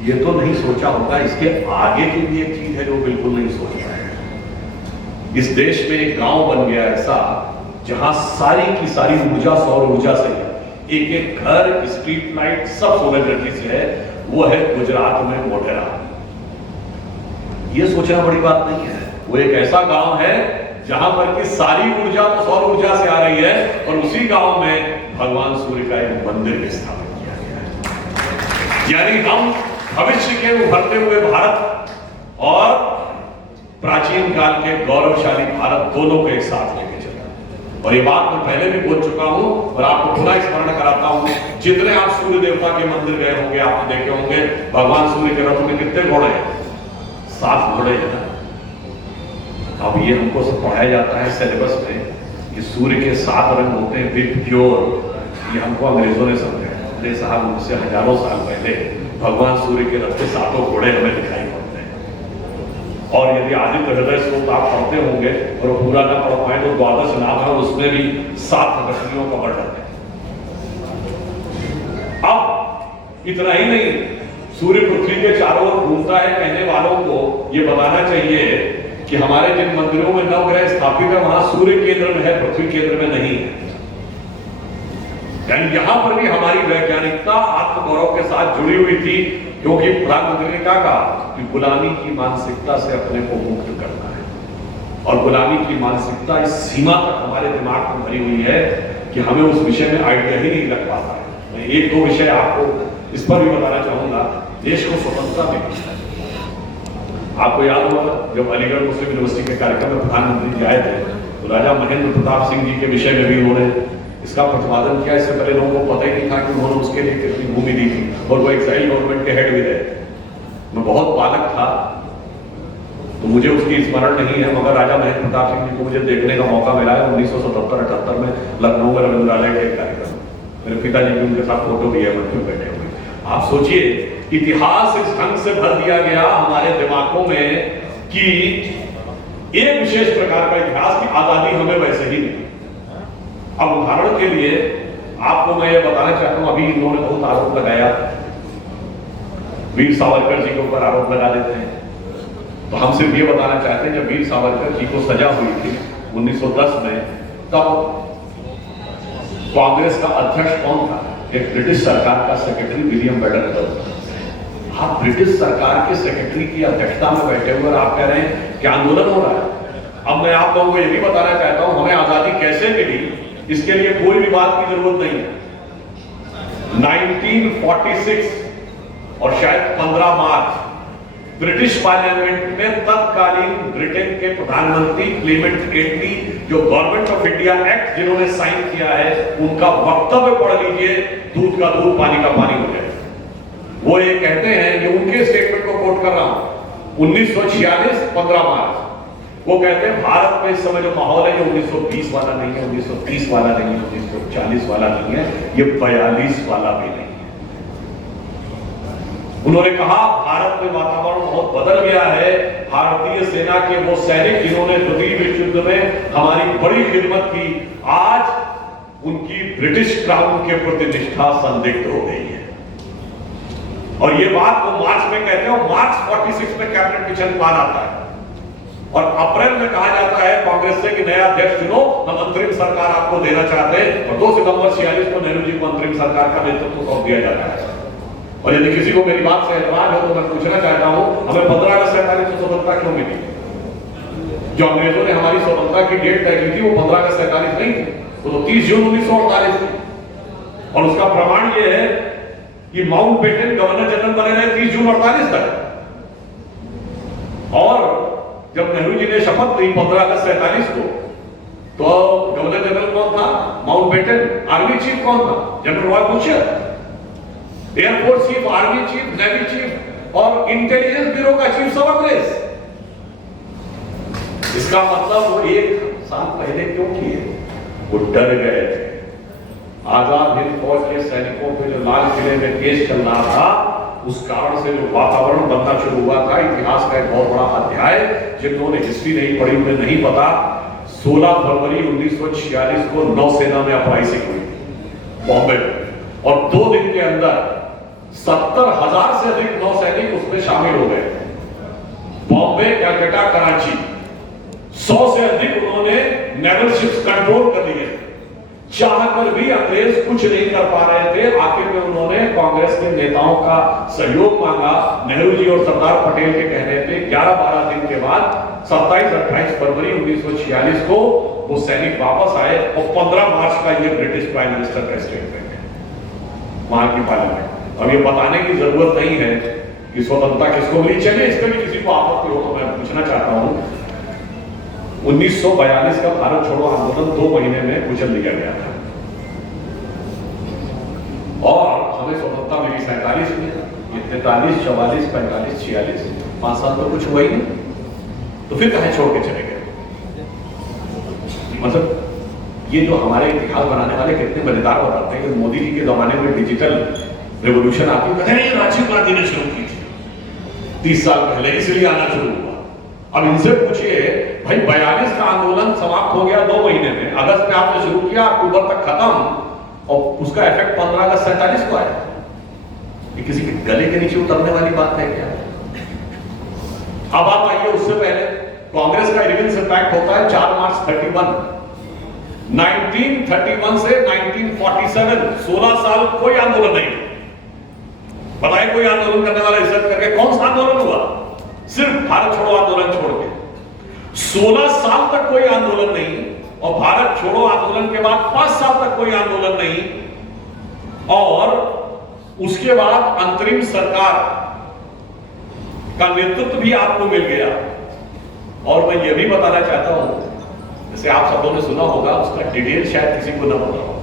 ये तो नहीं सोचा होगा, इसके आगे की भी एक चीज है जो बिल्कुल नहीं सोच रहा है। इस देश में एक गांव बन गया ऐसा जहां सारी की सारी ऊर्जा सौर ऊर्जा से है, एक एक घर, स्ट्रीट लाइट सब सोलर एनर्जी से है। वो है गुजरात में मोढेरा। ये सोचना बड़ी बात नहीं है। वो एक ऐसा गांव है जहां पर की सारी ऊर्जा तो सौर ऊर्जा से आ रही है और उसी गांव में भगवान सूर्य का एक मंदिर स्थापित किया गया है। यानी हम भविष्य के उभरते हुए भारत और प्राचीन काल के गौरवशाली भारत दोनों को एक साथ लेके चलते हैं। और ये बात मैं पहले भी बोल चुका हूं और आपको पुनः स्मरण कराता हूं। जितने आप सूर्य देवता के मंदिर गए होंगे आपने देखे होंगे भगवान सूर्य के रथ में कितने घोड़े हैं? 7 घोड़े हैं। अब ये हमको सब पढ़ाया जाता है सिलेबस में कि सूर्य के 7 रंग होते हैं विद प्योर। ये हमको अंग्रेजों ने समझाया। अरे साहब, उनसे हजारों साल पहले भगवान सूर्य के रथ के 7 घोड़े हमें दिखाई पड़ते हैं। और यदि आदित्य हृदय स्तोत्र आप पढ़ते होंगे और पूरा ना पढ़ पाए तो द्वादश नाम है, उसमें भी 7 लक्ष्मियों का वर्णन है। अब इतना ही नहीं, सूर्य पृथ्वी के चारों ओर घूमता है। कहने वालों को ये बताना चाहिए कि हमारे जिन मंदिरों में नवग्रह स्थापित है वहां सूर्य केंद्र में है, पृथ्वी केंद्र में नहीं है। यानी यहां पर भी हमारी वैज्ञानिकता आत्मगौरव के साथ जुड़ी हुई थी, क्योंकि प्रधानमंत्री ने कहा कि गुलामी की मानसिकता से अपने को मुक्त करना है। और गुलामी की मानसिकता इस सीमा तक हमारे दिमाग में भरी हुई है कि हमें उस विषय में आइडिया ही नहीं लग पाता है। मैं 1-2 विषय आपको इस पर भी बताना चाहूंगा। देश को स्वतंत्रता मिली। आपको याद होगा जब अलीगढ़ मुस्लिम यूनिवर्सिटी के कार्यक्रम में प्रधानमंत्री जी आए थे तो राजा महेंद्र प्रताप सिंह जी के विषय में भी उन्होंने इसका प्रतिपादन किया। इससे पहले लोगों को पता ही नहीं था कि उन्होंने उसके लिए कितनी भूमि दी थी और वो एक्साइल गवर्नमेंट के हेड भी रहे। मैं बहुत बालक था तो मुझे उसकी स्मरण नहीं है, मगर राजा महेंद्र प्रताप सिंह जी को मुझे देखने का मौका मिला है 1977-78 में लखनऊ में रविंद्रालय के कार्यक्रम। मेरे पिताजी भी उनके साथ फोटो भी है मंच में बैठे हुए। आप सोचिए, इतिहास इस ढंग से भर दिया गया हमारे दिमागों में कि एक विशेष प्रकार का इतिहास की आजादी हमें वैसे ही नहीं। अब उदाहरण के लिए आपको मैं ये बताना चाहता हूं, अभी इन्होंने बहुत आरोप लगाया, वीर सावरकर जी के ऊपर आरोप लगा देते हैं। तो हम सिर्फ ये बताना चाहते हैं जब वीर सावरकर जी को सजा हुई थी 1910 में, तब कांग्रेस का अध्यक्ष कौन था? एक ब्रिटिश सरकार का सेक्रेटरी विलियम बेडनगर्ड। आप ब्रिटिश सरकार के सेक्रेटरी की अध्यक्षता में बैठे हुए और आप कह रहे हैं कि आंदोलन हो रहा है। अब मैं आप लोगों को यह भी बताना चाहता हूं हमें आजादी कैसे मिली, इसके लिए कोई भी बात की जरूरत नहीं है। 1946 और शायद 15 मार्च ब्रिटिश पार्लियामेंट में तत्कालीन ब्रिटेन के प्रधानमंत्री क्लेमेंट एटली, जो गवर्नमेंट ऑफ इंडिया एक्ट जिन्होंने साइन किया है, उनका वक्तव्य पढ़ लीजिए, दूध का दूध पानी का पानी हो जाए। वो ये कहते हैं, ये उनके स्टेटमेंट को कोट कर रहा हूं, 1946 15 मार्च। वो कहते हैं भारत में इस समय जो माहौल है ये 1920 वाला नहीं है, 1930 वाला नहीं है, 1940 वाला नहीं है, ये 42 वाला भी नहीं है। उन्होंने कहा भारत में वातावरण बहुत बदल गया है। भारतीय सेना के वो सैनिक जिन्होंने द्वितीय विश्व युद्ध में हमारी बड़ी खिदमत की, आज उनकी ब्रिटिश क्राउन के प्रति निष्ठा संदिग्ध हो गई है। और ये बात वो मार्च में कहते हैं, मार्च 46 में कैबिनेट मिशन प्लान आता है और अप्रैल में कहा जाता है कांग्रेस से कि नया अध्यक्ष चुनो, हम अंतरिम सरकार आपको देना चाहते हैं। और 2 सितंबर 46 को नेहरू जी को अंतरिम सरकार का नेतृत्व सौंप दिया जाता है। और यदि किसी को मेरी बात से एतराज हो तो मैं पूछना चाहता हूं, हमें 15 अगस्त 47 को स्वतंत्रता क्यों मिली? जो अंग्रेजों ने हमारी स्वतंत्रता की डेट तय की थी वो 15 अगस्त 47 नहीं थी, वो तो 30 जून 1948 थी। और उसका प्रमाण ये है कि माउंटबेटन गवर्नर जनरल बने रहे 30 जून 48 तक। और जब नेहरू जी ने शपथ ली 15 अगस्त 47 को, तो गवर्नर जनरल कौन था? माउंटबेटन। आर्मी चीफ कौन था? General Roy Bushehr. Air force chief, army chief, navy chief और इंटेलिजेंस ब्यूरो का चीफ सब अंग्रेज। इसका मतलब वो 1 साल पहले क्यों किए? वो डर गए थे। आजाद हिंद फौज के सैनिकों पे जो लाल किले में केस चल रहा था, उस कारण से जो वातावरण बनना शुरू हुआ था। इतिहास का एक बहुत बड़ा अध्याय, जिन्होंने हिस्ट्री नहीं पढ़ी उन्हें नहीं पता, 16 फरवरी 1946 को नौसेना में अपराइजिंग हुई बॉम्बे में, और 2 दिन के अंदर 70,000 से अधिक नौसैनिक उसमें शामिल हो गए। बॉम्बे, कलकत्ता, कराची 100 से अधिक उन्होंने नेवल शिप्स कंट्रोल कर लिए। चाहकर भी अंग्रेज कुछ नहीं कर पा रहे थे। आखिर में उन्होंने कांग्रेस के नेताओं का सहयोग मांगा। नेहरू जी और सरदार पटेल के कहने पे 11-12 दिन के बाद 27-28 फरवरी 1946 को वो सैनिक वापस आए और 15 मार्च का ये ब्रिटिश प्राइम मिनिस्टर का स्टेटमेंट है वहां की पार्लियामेंट। अब ये बताने की जरूरत नहीं है कि स्वतंत्रता किसको मिली। चलिए इसके भी किसी को आपत्ति हो तो मैं पूछना चाहता हूं, 1942 का भारत छोड़ो आंदोलन 2 महीने में कुचल दिया गया था और हमें स्वतंत्रता मिली 47 में। 43, 44, 45, 46 5 साल तो कुछ हुआ ही नहीं, तो फिर कहां छोड़ के चले गए। मतलब ये जो हमारे इतिहास बनाने वाले कितने मजेदार बताते हैं कि मोदी जी के जमाने में डिजिटल रेवोल्यूशन आती है, कहते हैं राजीव गांधी ने शुरू की थी 30 साल पहले, इसलिए आना शुरू हुआ। अब इनसे पूछिए भाई 42 का आंदोलन समाप्त हो गया 2 महीने में, अगस्त में आपने शुरू किया, अक्टूबर तक खत्म और उसका इफेक्ट 15 अगस्त 47 को आया। ये किसी के गले के नीचे उतरने वाली बात है क्या? अब आप आइए उससे पहले कांग्रेस का एलिवेंस इंपैक्ट होता है 4 मार्च 31। 1931 से 1947 16 साल कोई आंदोलन नहीं। बताइए कोई आंदोलन करने वाला रिसर्च करके कौन सा आंदोलन हुआ? सिर्फ भारत छोड़ो आंदोलन छोड़ के 16 साल तक कोई आंदोलन नहीं, और भारत छोड़ो आंदोलन के बाद 5 साल तक कोई आंदोलन नहीं, और उसके बाद अंतरिम सरकार का नेतृत्व भी आपको मिल गया। और मैं ये भी बताना चाहता हूं, जैसे आप सबों ने सुना होगा, उसका डिटेल शायद किसी को ना पता हो।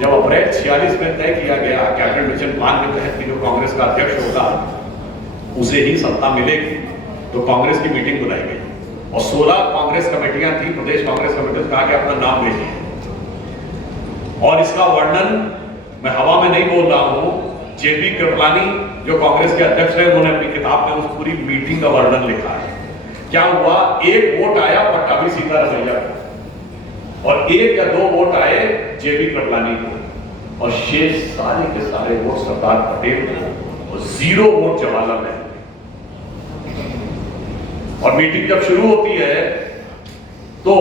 जब अप्रैल 46 में तय किया गया कैबिनेट मिशन प्लान के तहत कि जो कांग्रेस का अध्यक्ष होगा उसे ही सत्ता मिलेगी, तो कांग्रेस की मीटिंग बुलाई गई और 16 कांग्रेस कमेटियां थी, प्रदेश कांग्रेस कमेटी, कहा कि अपना नाम भेजिए। और इसका वर्णन मैं हवा में नहीं बोल रहा हूं, जेपी कृपलानी जो कांग्रेस के अध्यक्ष है उन्होंने अपनी किताब में उस पूरी मीटिंग का वर्णन लिखा है। क्या हुआ, एक वोट आया पट्टाभी सीतारमैया को और 1 या 2 वोट आए जेपी कृपलानी को, और शेष सारे के सारे वोट सरदार पटेल को और 0 वोट जवाहरलाल नेहरू। और मीटिंग जब शुरू होती है तो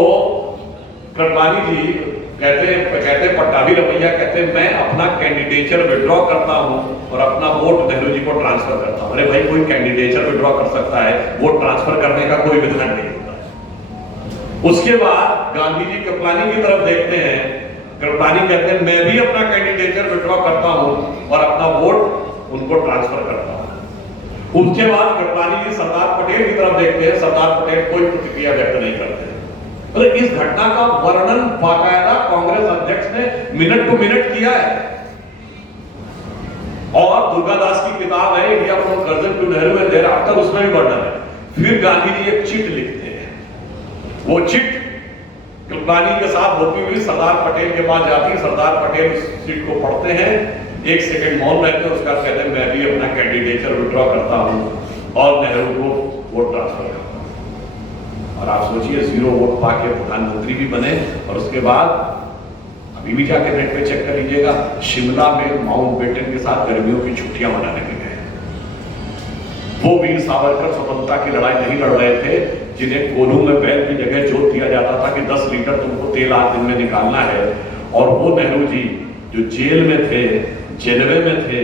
कृपलानी जी कहते पट्टाभी रमैया कहते मैं अपना कैंडिडेचर विड्रॉ करता हूं और अपना वोट नेहरू जी को ट्रांसफर करता हूं। अरे भाई कोई कैंडिडेचर विड्रॉ कर सकता है, वोट ट्रांसफर करने का कोई विधान नहीं होता। उसके बाद गांधी जी कृपलानी की तरफ देखते हैं, कृपलानी कहते हैं मैं भी अपना कैंडिडेचर विड्रॉ करता हूं और अपना वोट उनको ट्रांसफर करता हूं। उसके बाद कृपलानी जी सरदार पटेल की तरफ देखते हैं, सरदार पटेल कोई प्रतिक्रिया व्यक्त नहीं करते। तो इस घटना का वर्णन बाकायदा कांग्रेस अध्यक्ष ने मिनट टू मिनट किया है, और दुर्गादास की किताब है India from Curzon to Nehru and thereafter, उसमें भी वर्णन है। फिर गांधी जी एक चिट लिखते हैं, वो चिट कृपलानी के साथ होती हुई सरदार पटेल के पास जाती, सरदार पटेल उस चिट को पढ़ते हैं, 1 सेकंड मौन रहते हैं, उसका कहते हैं मैं भी अपना कैंडिडेचर विड्रॉ करता हूं और नेहरू को वोट ट्रांसफर करता हूं। और आप सोचिए 0 वोट पाके प्रधानमंत्री भी बने, और उसके बाद अभी भी जाके नेट पे चेक कर लीजिएगा, शिमला में माउंटबेटन के साथ गर्मियों की छुट्टियां मनाने के गए। वो वीर सावरकर स्वतंत्रता की लड़ाई नहीं लड़ रहे थे, जिन्हें कोल्हू में बैल की जगह जोत दिया जाता था कि 10 लीटर तुमको तेल 8 दिन में निकालना है। और वो नेहरू जी जो जेल में थे, जेलवे में थे,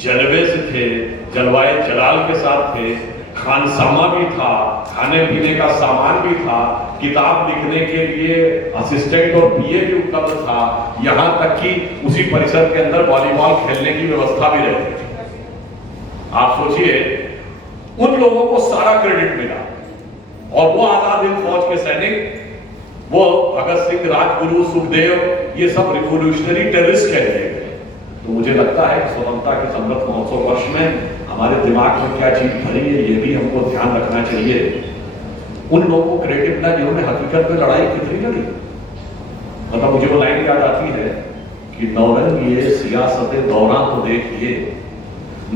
जलवे से थे, जलवाए जलाल के साथ थे, खानसामा भी था, खाने पीने का सामान भी था, किताब लिखने के लिए असिस्टेंट और पीए भी उपलब्ध था, यहां तक कि उसी परिसर के अंदर वॉलीबॉल खेलने की व्यवस्था भी रहती थी। आप सोचिए उन लोगों को सारा क्रेडिट मिला, और वो आजाद हिंद फौज के सैनिक, वो भगत सिंह, राजगुरु, सुखदेव, ये सब रिवोल्यूशनरी टेररिस्ट कह दिए गए। तो मुझे लगता है कि स्वतंत्रता के अमृत महोत्सव वर्ष में हमारे दिमाग में क्या चीज भरी है ये भी हमको ध्यान रखना चाहिए। उन लोगों को क्रेडिट मिला जिन्होंने हकीकत में लड़ाई कितनी लड़ी। मतलब मुझे वो लाइन याद आती है कि नौरंगिए सियासत दौरान तो देखिए,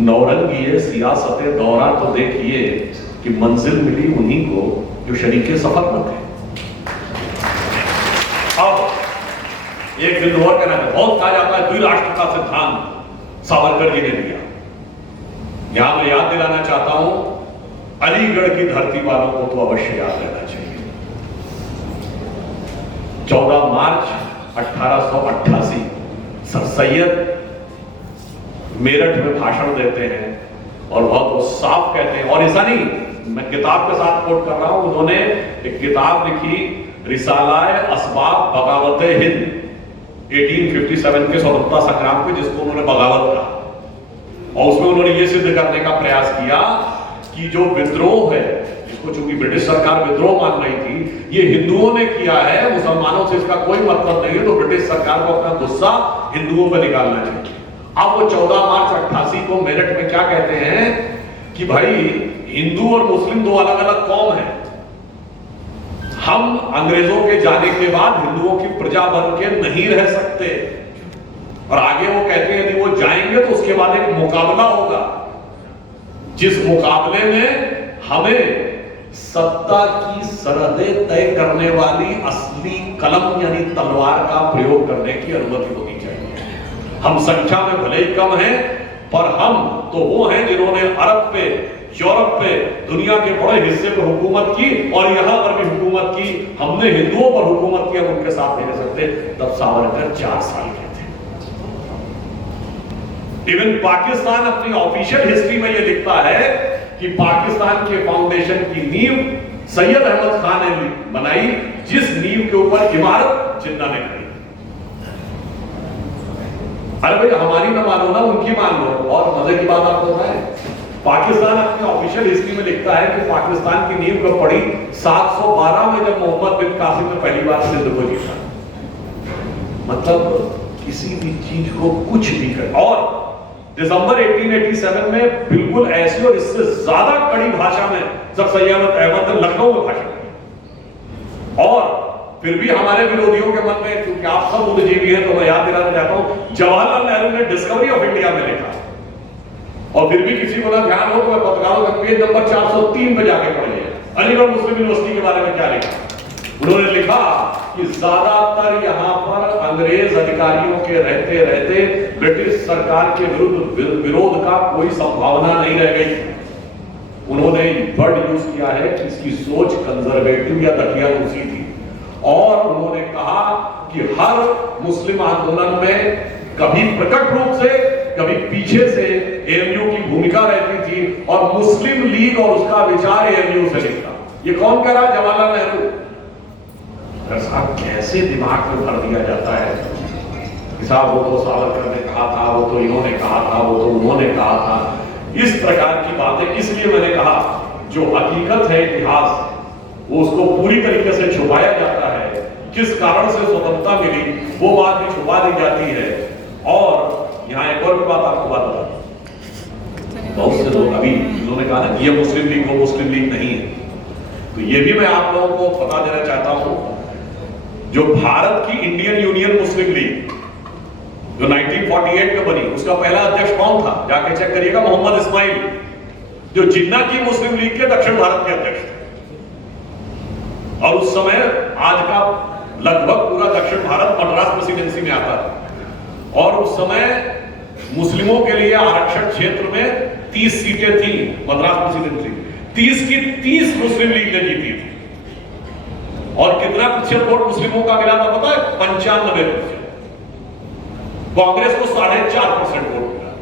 नौरंगिए सियासत दौरान तो देखिए कि मंजिल मिली उन्हीं को जो शरीके सफर में थे। अब एक बिंदु और कहना है, बहुत कहा जाता है द्विराष्ट्र का सिद्धांत सावरकर जी ने दिया। यहां मैं याद दिलाना चाहता हूं, अलीगढ़ की धरती वालों को तो अवश्य याद रहना चाहिए। 14 मार्च 1888 सर सैयद मेरठ में भाषण देते हैं और बहुत साफ कहते हैं, और ऐसा नहीं, मैं किताब के साथ कोट कर रहा हूं, उन्होंने एक किताब लिखी रिसालाए असबाब बगावत हिंद 1857 के स्वतंत्रता संग्राम पे, जिसको उन्होंने बगावत कहा, और उसमें उन्होंने ये सिद्ध करने का प्रयास किया कि जो विद्रोह है, जिसको चूंकि ब्रिटिश सरकार विद्रोह मान रही थी, ये हिंदुओं ने किया है, मुसलमानों से इसका कोई मतलब नहीं है, तो ब्रिटिश सरकार को अपना गुस्सा हिंदुओं पर निकालना चाहिए। अब वो 14 मार्च 88 को मेरठ में क्या कहते हैं कि भाई हिंदू और मुस्लिम दो अलग अलग कौम है, हम अंग्रेजों के जाने के बाद हिंदुओं की प्रजा बन के नहीं रह सकते, और आगे वो कहते हैं यदि वो जाएंगे तो उसके बाद एक मुकाबला होगा, जिस मुकाबले में हमें सत्ता की सरहदें तय करने वाली असली कलम यानी तलवार का प्रयोग करने की अनुमति होनी चाहिए। हम संख्या में भले ही कम हैं, पर हम तो वो हैं जिन्होंने अरब पे, यूरोप पे, दुनिया के बड़े हिस्से पर हुकूमत की, और यहां पर भी हुकूमत की। हमने हिंदुओं पर हुकूमत की, हम उनके साथ नहीं रह सकते। तब सावरकर 4 साल के थे। इवन पाकिस्तान अपनी ऑफिशियल हिस्ट्री में यह लिखता है कि पाकिस्तान के फाउंडेशन की नींव सैयद अहमद खान ने बनाई, जिस नींव के ऊपर इमारत जिन्ना ने खड़ी। अरे भाई हमारी ना मानो ना, उनकी मान लो। और मजे की बात आपको बताएं, पाकिस्तान अपनी ऑफिशियल हिस्ट्री में लिखता है कि पाकिस्तान की नींव कब पड़ी? 712 में, जब मोहम्मद बिन कासिम ने पहली बार सिंध को जीता। मतलब किसी भी चीज को कुछ भी कर। और दिसंबर 1887 में बिल्कुल ऐसी और इससे ज्यादा कड़ी भाषा में सर सैयद अहमद ने लखनऊ में भाषण दिया। और फिर भी हमारे विरोधियों के मन में, क्योंकि आप सब बुद्धिजीवी हैं, तो मैं याद दिलाना चाहता हूं, जवाहरलाल नेहरू ने डिस्कवरी ऑफ इंडिया में लिखा, और फिर भी किसी को ना ध्यान हो तो मैं पत्रकारों का पेज नंबर 403 पे जाके पढ़िए, अलीगढ़ मुस्लिम यूनिवर्सिटी के बारे में क्या लिखा। उन्होंने लिखा कि ज्यादातर यहां पर अंग्रेज अधिकारियों के रहते रहते ब्रिटिश सरकार के विरुद्ध विरोध का कोई संभावना नहीं रह गई। उन्होंने वर्ड यूज किया है कि इसकी सोच कंजर्वेटिव या दकियानूसी थी, और उन्होंने कहा कि हर मुस्लिम आंदोलन में कभी प्रकट रूप से, कभी पीछे से एएमयू की भूमिका रहती थी, और मुस्लिम लीग और उसका विचार एएमयू से लिखता। ये कौन कह रहा? जवाहरलाल नेहरू। साहब कैसे दिमाग में भर दिया जाता है कि साहब वो तो सावरकर ने कहा था, वो तो इन्होंने कहा था, वो तो उन्होंने कहा था। इस प्रकार की बातें, इसलिए मैंने कहा जो हकीकत है इतिहास, वो उसको पूरी तरीके से छुपाया जाता है। किस कारण से स्वतंत्रता मिली वो बात भी छुपा दी जाती है। और यहाँ एक और बात आपको बात बता, बहुत से लोग अभी उन्होंने कहा ना कि ये मुस्लिम लीग, वो मुस्लिम लीग नहीं है, तो ये भी मैं आप लोगों को बता देना चाहता हूं, जो भारत की इंडियन यूनियन मुस्लिम लीग जो 1948 में बनी, उसका पहला अध्यक्ष कौन था? जाके चेक करिएगा, मोहम्मद इस्माइल, जो जिन्ना की मुस्लिम लीग के दक्षिण भारत के अध्यक्ष थे। और उस समय आज का लगभग पूरा दक्षिण भारत मद्रास प्रेसिडेंसी में आता था, और उस समय मुस्लिमों के लिए आरक्षण क्षेत्र में 30 सीटें थी। मद्रास प्रेसिडेंसी 30 की 30 मुस्लिम लीग ने जीती थी। और कितना प्रतिशत वोट मुस्लिमों का मिला था पता है? 95%। कांग्रेस को 4.5% वोट मिला।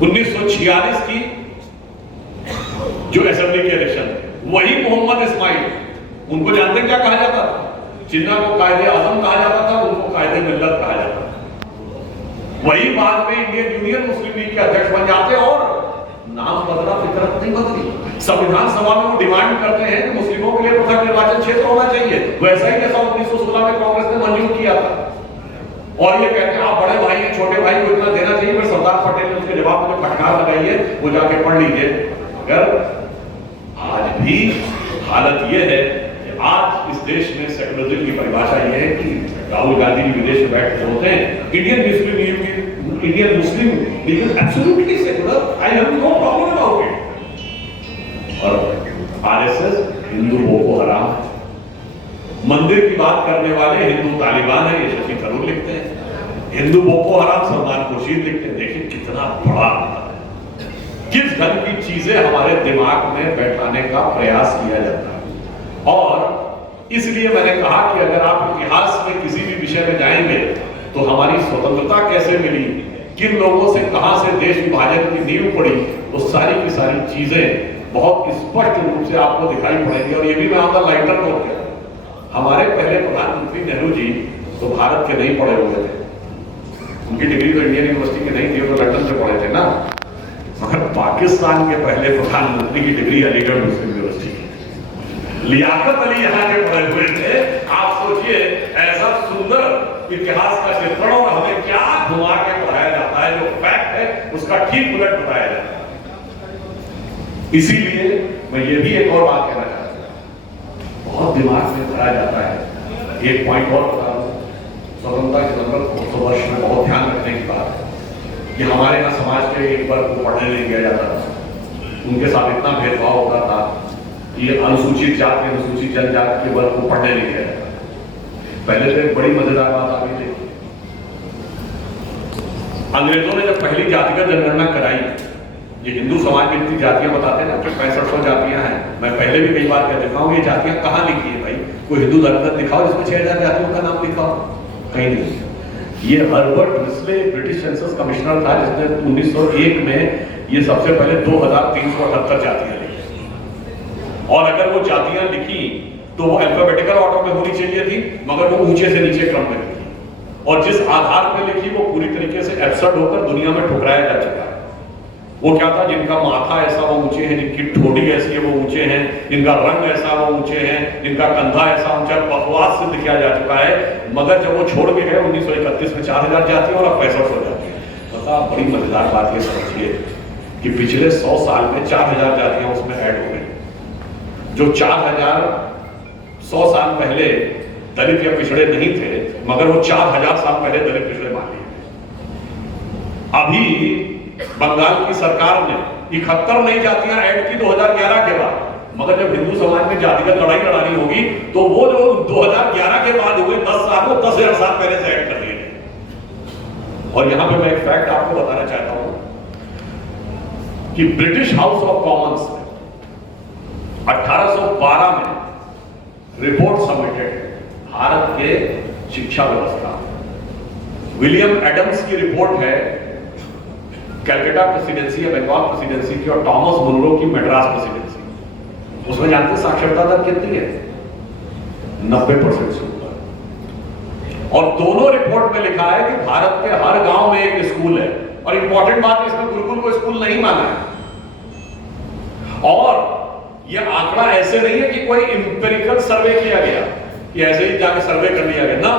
1946 की जो असेंबली के इलेक्शन, वही मोहम्मद इस्माइल, उनको जानते क्या कहा जाता था? जिन्ना को कायदे आजम कहा जाता था, उनको कायदे मिल्लत कहा जाता था। वही बाद में इंडियन यूनियन मुस्लिम लीग के अध्यक्ष बन जाते, और नाम बदला, फितरत नहीं बदली। संविधान सभा में वो डिमांड करते हैं कि मुस्लिमों के लिए पृथक निर्वाचन क्षेत्र होना चाहिए, वैसा ही जैसा 1916 में कांग्रेस ने मंजूर किया था। और ये कहते हैं आप बड़े भाई हैं, छोटे भाई को इतना देना चाहिए। फिर सरदार पटेल ने उसके जवाब में फटकार लगाई है, वो जाके पढ़ लीजिए। अगर आज भी हालत ये है कि आज इस देश में सेकुलरिज्म की परिभाषा ये है कि राहुल गांधी भी विदेश में बैठे होते हैं, Indian Muslim League is absolutely secular, I have no problem about it. और आरएसएस हिंदू बोको हराम है, मंदिर की बात करने वाले हिंदू तालिबान है, ये शशि थरूर लिखते हैं। हिंदू बोको हराम सलमान खुर्शीद लिखते हैं। देखिए कितना बड़ा अंतर है, किस ढंग की चीजें हमारे दिमाग में बैठाने का प्रयास किया जाता है। और इसलिए मैंने कहा कि अगर आप इतिहास में किसी भी विषय में जाएंगे तो हमारी स्वतंत्रता कैसे मिली, किन लोगों से कहां से देश विभाजन की नींव पड़ी, वो सारी की सारी चीजें बहुत स्पष्ट रूप से आपको दिखाई पड़ेगी। और ये भी मैं आपका लाइटर नोट किया, हमारे पहले प्रधानमंत्री नेहरू जी तो भारत के नहीं पढ़े हुए थे, उनकी डिग्री तो इंडियन यूनिवर्सिटी की नहीं थी, वो तो लंदन से पढ़े थे ना, मगर पाकिस्तान के पहले प्रधानमंत्री की डिग्री अलीगढ़ मुस्लिम यूनिवर्सिटी की, लियाकत अली यहाँ के पढ़े हुए थे। आप सोचिए ऐसा सुंदर इतिहास का चित्रण, और हमें क्या घुमा के पढ़ाया जाता है, जो फैक्ट है उसका ठीक उलट बताया जाता है। इसीलिए मैं ये भी एक और बात कहना चाहता हूं, बहुत दिमाग में भराया जाता है। एक पॉइंट और बता दूं, स्वतंत्रता के नंबर 100 वर्ष में बहुत ध्यान रखने की बात है कि हमारे यहाँ समाज के एक वर्ग को पढ़ने नहीं दिया जाता था, उनके साथ इतना भेदभाव होता था कि अनुसूचित जाति अनुसूचित जनजाति के वर्ग को पढ़ने नहीं दिया जाता। पहले तो एक बड़ी मजेदार बात आ गई थी, अंग्रेजों ने जब पहली जातिगत जनगणना कराई, ये हिंदू समाज की इतनी जातियां बताते हैं ना, 6500 जातियां हैं, मैं पहले भी कई बार कह देता हूं, ये जातियां कहां लिखी है भाई, कोई हिंदू धर्म दिखाओ जिसमें 6000 जातियों का नाम लिखाओ, कहीं नहीं। ये Herbert Risley British census commissioner था, जिसने 1901 में ये सबसे पहले 2378 जातियां लिखी, और अगर वो जातियां लिखी तो वो अल्फाबेटिकल ऑर्डर में होनी चाहिए थी, मगर वो ऊंचे से नीचे क्रम में लिखी, और जिस आधार पर लिखी वो पूरी तरीके से एब्सर्ड होकर दुनिया में ठुकराया जा चुका है। वो क्या था, जिनका माथा ऐसा वो ऊंचे हैं, जिनकी ठोड़ी ऐसी है वो ऊंचे हैं, जिनका रंग ऐसा वो ऊंचे हैं, जिनका कंधा ऐसा ऊंचा, बकवास सिद्ध किया जा चुका है। मगर जब वो छोड़ के गए 1931 में 4000 जातियां और अब 6500 जातियां। पता, बड़ी मजेदार बात ये समझिए कि पिछले 100 साल में 4000 जातियां उसमें ऐड हो गई। जो 4100 साल पहले दलित या पिछड़े नहीं थे, मगर वो 4000 साल पहले दलित पिछड़े मान लिए। अभी बंगाल की सरकार ने 71 नई जातियां ऐड की 2011 के बाद, मगर जब हिंदू समाज में जातिगत लड़ाई लड़ानी होगी तो वो जो 2011 के बाद हुए 10 साल को 10,000 साल पहले से ऐड कर दिए गए। और यहां पे मैं एक फैक्ट आपको बताना चाहता हूं कि ब्रिटिश हाउस ऑफ कॉमन्स ने 1812 में रिपोर्ट सबमिटेड भारत के शिक्षा व्यवस्था। विलियम एडम्स की रिपोर्ट है कैलकाटा प्रेसिडेंसी या बंगाल प्रेसिडेंसी की, और थॉमस मुनरो की मद्रास प्रेसिडेंसी। उसमें जानते हैं साक्षरता दर कितनी है? 90% से ऊपर। और दोनों रिपोर्ट में लिखा है कि भारत के हर गांव में एक स्कूल है, और इंपॉर्टेंट बात है इसमें गुरुकुल को स्कूल नहीं माना है। और यह आंकड़ा ऐसे नहीं है कि कोई इंपेरिकल सर्वे किया गया कि ऐसे ही जाके सर्वे कर लिया गया ना,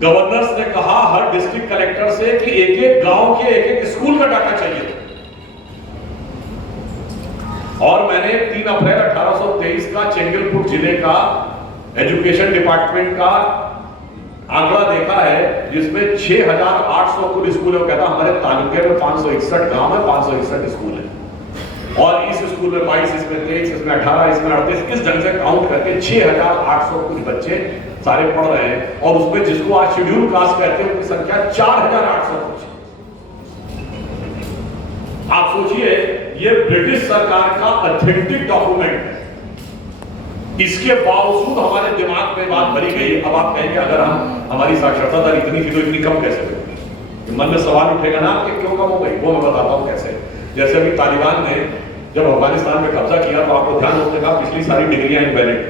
गवर्नर्स ने कहा हर डिस्ट्रिक्ट कलेक्टर से कि एक एक गांव के एक एक स्कूल का डाटा चाहिए। और मैंने 3 अप्रैल 1823 का चेंगलपुर जिले का एजुकेशन डिपार्टमेंट का आंकड़ा देखा है, जिसमें 6800 कुल स्कूल है। कहता हमारे तालुके में 561 गांव है, 561 स्कूल है, और इस स्कूल में 22, इसमें 23, इसमें 18, इसमें 38, इस ढंग से काउंट करके 6800 कुछ बच्चे सारे पढ़ रहे हैं। और उसमें जिसको आज शेड्यूल कास्ट कहते हैं उनकी संख्या 4800 कुछ। आप सोचिए, ये ब्रिटिश सरकार का ऑथेंटिक डॉक्यूमेंट है, इसके बावजूद हमारे दिमाग में बात भरी गई। अब आप कहेंगे अगर हमारी साक्षरता दर इतनी थी तो इतनी कम कैसे हुई? मन में सवाल उठेगा ना कि क्यों कम हो गई। वो मैं बताता हूं कैसे। जैसे अभी तालिबान ने जब अफगानिस्तान में कब्जा किया तो आपको ध्यान उसने कहा पिछली सारी डिग्रियां इनवैलिड,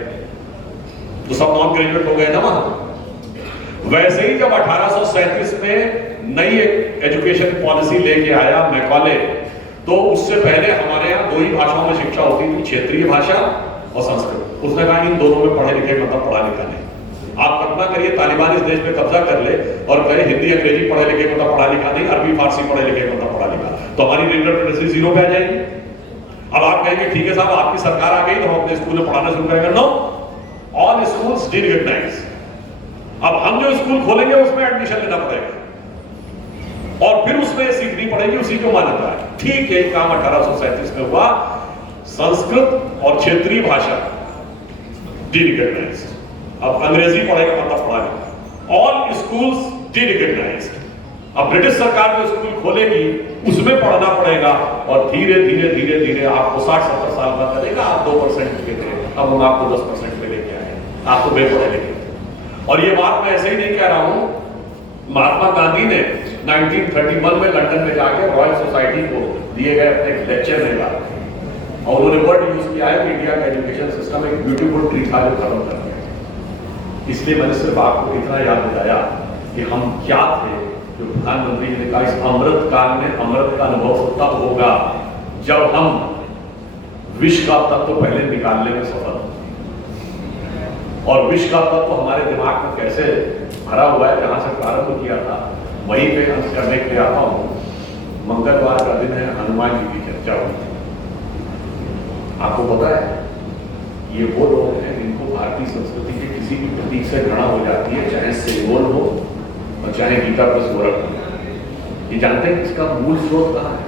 तो सब नॉन ग्रेजुएट हो गए ना वहां। वैसे ही जब 1837 में नई एजुकेशन पॉलिसी लेके आया मैकॉले, तो उससे पहले हमारे यहाँ 2 ही भाषाओं में शिक्षा होती थी, क्षेत्रीय भाषा और संस्कृत। उसने कहा इन दोनों में पढ़े लिखे मतलब पढ़ा लिखा नहीं। आप कल्पना करिए तालिबान इस देश में कब्जा कर ले और कहे हिंदी अंग्रेजी पढ़े लिखे मतलब पढ़ा लिखा नहीं, अरबी फारसी पढ़े लिखे मतलब पढ़ा लिखा, तो हमारी रीजनल लिटरेसी 0 पे आ जाएगी। अब आप कहेंगे ठीक है साहब आपकी सरकार आ गई तो हम अपने स्कूल में पढ़ाना शुरू करेंगे। No, all schools derecognise. अब हम जो स्कूल खोलेंगे उसमें एडमिशन लेना पड़ेगा और फिर उसमें सीखनी पड़ेगी, उसी को मान्यता है। ठीक है, काम 1837 में हुआ। संस्कृत और क्षेत्रीय भाषा डिरिकॉग्नाइज। अब अंग्रेजी पढ़ेगा मतलब पढ़ा लिखा। All schools derecognised. अब ब्रिटिश सरकार जो स्कूल खोलेगी उसमें पढ़ना पड़ेगा और धीरे धीरे धीरे धीरे आपको 60-70 साल बाद करेगा आप 2% के थे, अब हम आपको 10% पे लेके आए। आप तो बेपढ़े लिखे। और ये बात मैं ऐसे ही नहीं कह रहा हूं, महात्मा गांधी ने 1931 में लंदन में जाकर रॉयल सोसाइटी को दिए गए अपने लेक्चर में कहा और उन्होंने वर्ड यूज किया है कि इंडिया का एजुकेशन सिस्टम एक ब्यूटीफुल ट्री था जो खत्म कर दिया। इसलिए मैंने सिर्फ आपको इतना याद दिलाया कि हम क्या थे, जो प्रधानमंत्री जी ने कहा इस अमृत काल में अमृत का अनुभव तब होगा जब हम विष का तत्व पहले निकालने में सफल। और विष का तत्व हमारे दिमाग में कैसे भरा हुआ है, जहां से प्रारंभ किया था वहीं पे अंत करने के लिए आता हूं। मंगलवार का दिन है, हनुमान जी की चर्चा हुई। आपको पता है ये वो लोग हैं जिनको भारतीय संस्कृति के किसी भी प्रतीक से घृणा हो जाती है, चाहे सेगोल हो और चाहे गीता प्लस गोरख हो। ये जानते हैं इसका मूल स्रोत कहां है?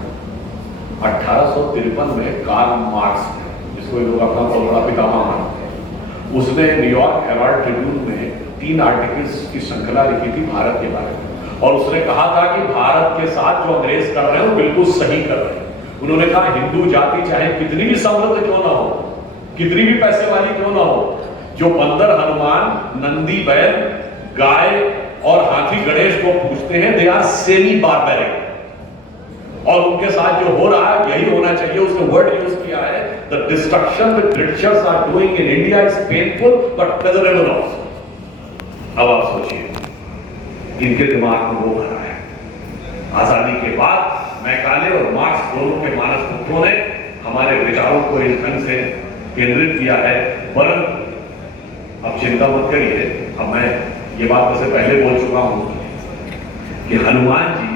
1853 में कार्ल मार्क्स, जिसको लोग अपना बहुत बड़ा पितामह मानते हैं, उसने न्यूयॉर्क हेराल्ड ट्रिब्यून में 3 आर्टिकल्स की श्रृंखला लिखी थी भारत के बारे में। और उसने कहा था कि भारत के साथ जो अंग्रेज कर रहे हैं वो बिल्कुल सही कर रहे हैं। उन्होंने कहा हिंदू जाति चाहे कितनी भी समृद्ध क्यों ना हो, कितनी भी पैसे वाली क्यों ना हो, जो बंदर हनुमान, नंदी बैल, गाय और हाथी गणेश को पूछते हैं, दे आर सेमी बारबेरिक। और उनके साथ जो हो रहा है यही होना चाहिए। उसने वर्ड यूज किया है, the destruction the Britishers are doing in India is painful but pleasurable also. अब आप सोचिए इनके दिमाग में वो भरा है। आजादी के बाद मैकाले और मार्क्स दोनों के मानस पुत्रों ने हमारे विचारों को इस ढंग से केंद्रित किया है। परंतु अब चिंता मत करिए, अब मैं ये बात वैसे पहले बोल चुका हूं कि हनुमान जी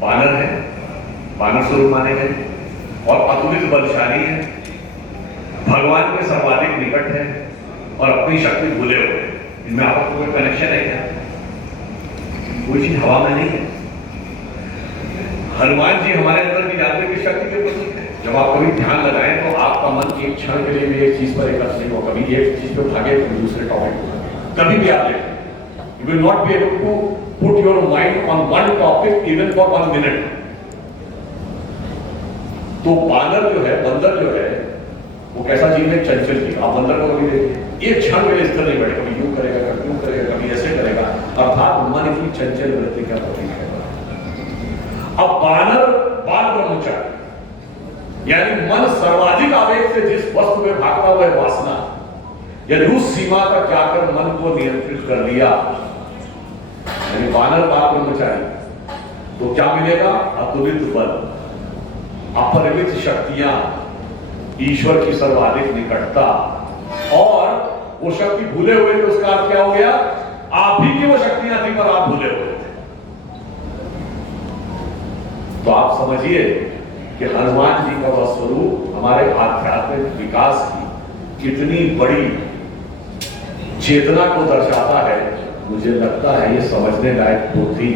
बानर है, बानर स्वरूप माने गए और अतुलित बलशाली है, भगवान के सर्वाधिक निकट है और अपनी शक्ति भूले हुए। इनमें आपको कोई कनेक्शन है क्या? कोई चीज हवा में नहीं है। हनुमान जी हमारे अंदर की जानते की शक्ति के प्रतीक है। जब आप कभी ध्यान लगाएं तो आपका मन एक क्षण के लिए भी एक चीज पर एकत्र नहीं हो, कभी एक चीज पे भागे तो दूसरे टॉपिक पर, कभी भी आप देखें, you will not be able to put your mind on one topic even for 1 minute। तो बानर जो है, बंदर जो है, वो कैसा जीव है? चंचल जीव। आप बंदर को कभी देखिए, एक क्षण के लिए स्थिर नहीं बैठे, कभी यूं करेगा, कभी यूं करेगा, कभी ऐसे करेगा। अर्थात मन की चंचल वृत्ति का प्रतीक है। अब बानर बाल ब्रह्मचारी, यानी मन सर्वाधिक आवेग से जिस वस्तु में भागता हुआ है वासना, यदि उस सीमा तक जाकर मन को नियंत्रित कर लिया, यानी बानर बाल ब्रह्मचारी, तो क्या मिलेगा? अतुलित बल, अपरिमित शक्तियां, ईश्वर की सर्वाधिक निकटता। और वो शक्ति भूले हुए थे, उसका अर्थ क्या हो गया? आप ही की वो शक्तियां थी पर आप भूले हुए थे। तो आप समझिए कि हनुमान जी का वह स्वरूप हमारे आध्यात्मिक विकास की कितनी बड़ी चेतना को दर्शाता है। मुझे लगता है ये समझने लायक बुद्धि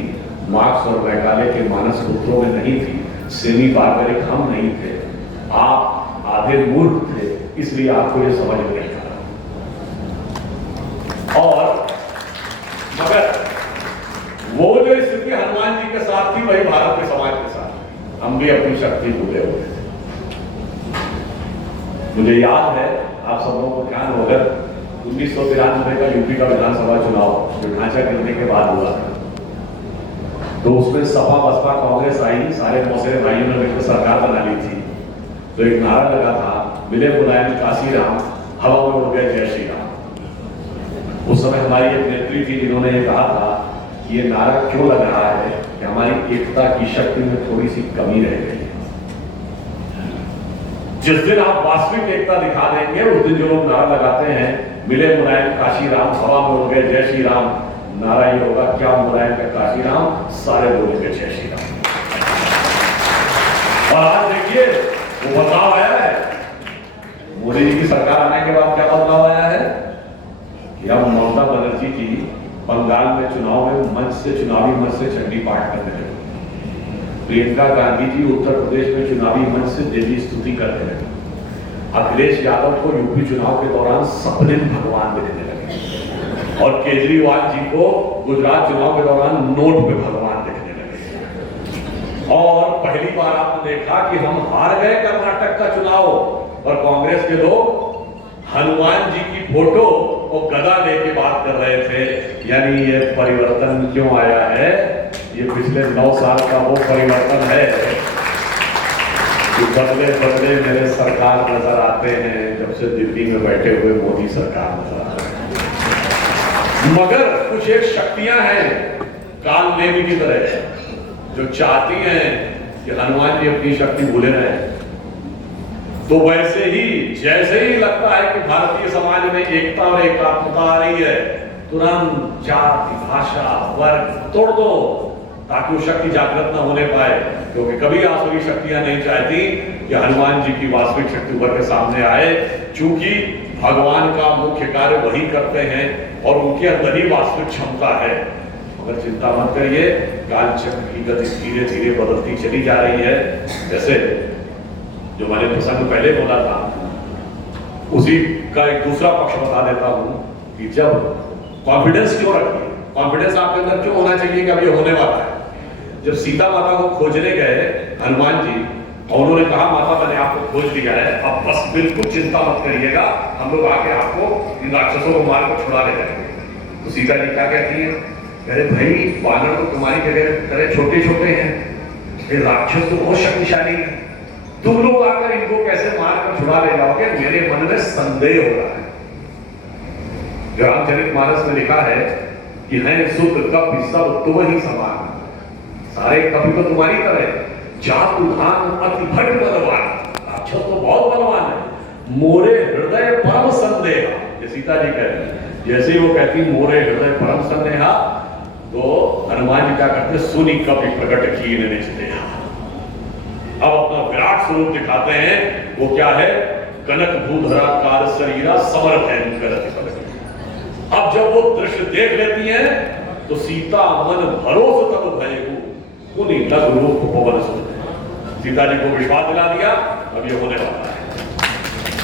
मार्क्स और मैकाले के मानस पुत्रों में नहीं थी। सेमी बारबेरिक हम नहीं थे, आप आधे मूर्ख थे, इसलिए आपको ये समझ में नहीं आया। और मगर वो जो स्थिति हनुमान जी के साथ थी वही भारत के समाज के साथ। हम भी अपनी शक्ति भूले हुए थे। मुझे याद है, आप सब लोगों को ध्यान होगा, 1993 का यूपी का विधानसभा चुनाव जो ढांचा गिरने के बाद हुआ था, तो उसमें सपा बसपा कांग्रेस आई, सारे मौसेरे भाइयों ने मिलकर सरकार बना ली थी। तो एक नारा लगा था, मिले मुलायम काशी राम, हवा में उड़ गए जय श्री राम। उस समय हमारी एक नेत्री थी जिन्होंने ये कहा था कि ये नारा क्यों लग रहा है कि हमारी एकता की शक्ति में थोड़ी सी कमी रह गई है। जिस दिन आप वास्तविक एकता दिखा देंगे, उस दिन जो लोग नारा लगाते हैं मिले मुलायम काशी राम, हवा में उड़ गए जय श्री राम, नारा ये होगा, क्या मुलायम का काशी राम, सारे बोलेंगे जय श्री राम। और आज देखिए वो बदलाव आया है। मोदी जी की सरकार आने के बाद क्या बदलाव आया है कि अब ममता बनर्जी जी बंगाल में चुनाव में मंच से, चुनावी मंच से चंडी पाठ करने लगे। प्रियंका गांधी जी उत्तर प्रदेश में चुनावी मंच से देवी स्तुति करने लगे। अखिलेश यादव को यूपी चुनाव के दौरान सपने में भगवान दिखने लगे। और केजरीवाल जी को गुजरात चुनाव के दौरान नोट में भगवान दिखने लगे। और पहली बार आपने देखा कि हम हार गए कर्नाटक का चुनाव और कांग्रेस के लोग हनुमान जी की फोटो वो गदा लेके बात कर रहे थे, यानी ये परिवर्तन क्यों आया है, ये पिछले 9 साल का वो परिवर्तन है कि बदले बदले मेरे सरकार नजर आते हैं, जब से दिल्ली में बैठे हुए मोदी सरकार नजर आ रहे हैं। मगर कुछ एक शक्तियां हैं काल नेमी की तरह, जो चाहती हैं कि हनुमान जी अपनी शक्ति भूले रहें। तो वैसे ही जैसे ही लगता है कि भारतीय समाज में एकता और एकात्मता आ रही है, तुरंत जाति भाषा वर्ग तोड़ दो ताकि वो शक्ति जागृत न होने पाए, क्योंकि कभी आसुरी शक्तियां नहीं चाहती कि हनुमान जी की वास्तविक शक्ति उभर के सामने आए, चूंकि भगवान का मुख्य कार्य वही करते हैं और उनके अंदर ही वास्तविक क्षमता है। मगर चिंता मत करिए, काल चक्र की गति धीरे धीरे बदलती चली जा रही है। जैसे जो मैंने प्रसंग पहले बोला था, उसी का एक दूसरा पक्ष बता देता हूं कि जब कॉन्फिडेंस क्यों रखिए, कॉन्फिडेंस आपके अंदर क्यों होना चाहिए कि अब ये होने वाला है। जब सीता माता को खोजने गए हनुमान जी और उन्होंने कहा माता मैंने आपको खोज लिया है, अब बस बिल्कुल चिंता मत करिएगा, हम लोग आके आपको इन राक्षसों को मार कर छुड़ा ले जाएंगे। तो सीता जी क्या कहती है, अरे भाई बानर तो तुम्हारी तरह छोटे छोटे हैं, ये राक्षस तो बहुत शक्तिशाली है, तुम लोग आकर इनको कैसे मार कर छुड़ा ले जाओगे, मेरे मन में संदेह हो रहा है। जो रामचरितमानस में लिखा है कि हैं सुत कपि सब तुम ही समान, सारे कपि तो तुम्हारी तरह, जातु धान अति भट बलवान, राक्षस तो बहुत बलवान है, मोरे हृदय परम संदेहा, ये सीता जी कह रही। जैसे ही वो कहती मोरे हृदय परम संदेहा, तो हनुमान जी क्या करते, सुनी कपि प्रकट कीन निज देहा। अब अपना विराट स्वरूप दिखाते हैं, वो क्या है, कनक भूधरा कार शरीरा समर भयंकर। अब जब वो दृश्य देख लेती हैं तो सीता मन भरोस तब भयगु उन्हीं लग रूप पवन सुन, सीता जी को विश्वास दिला दिया अब ये होने वाला है।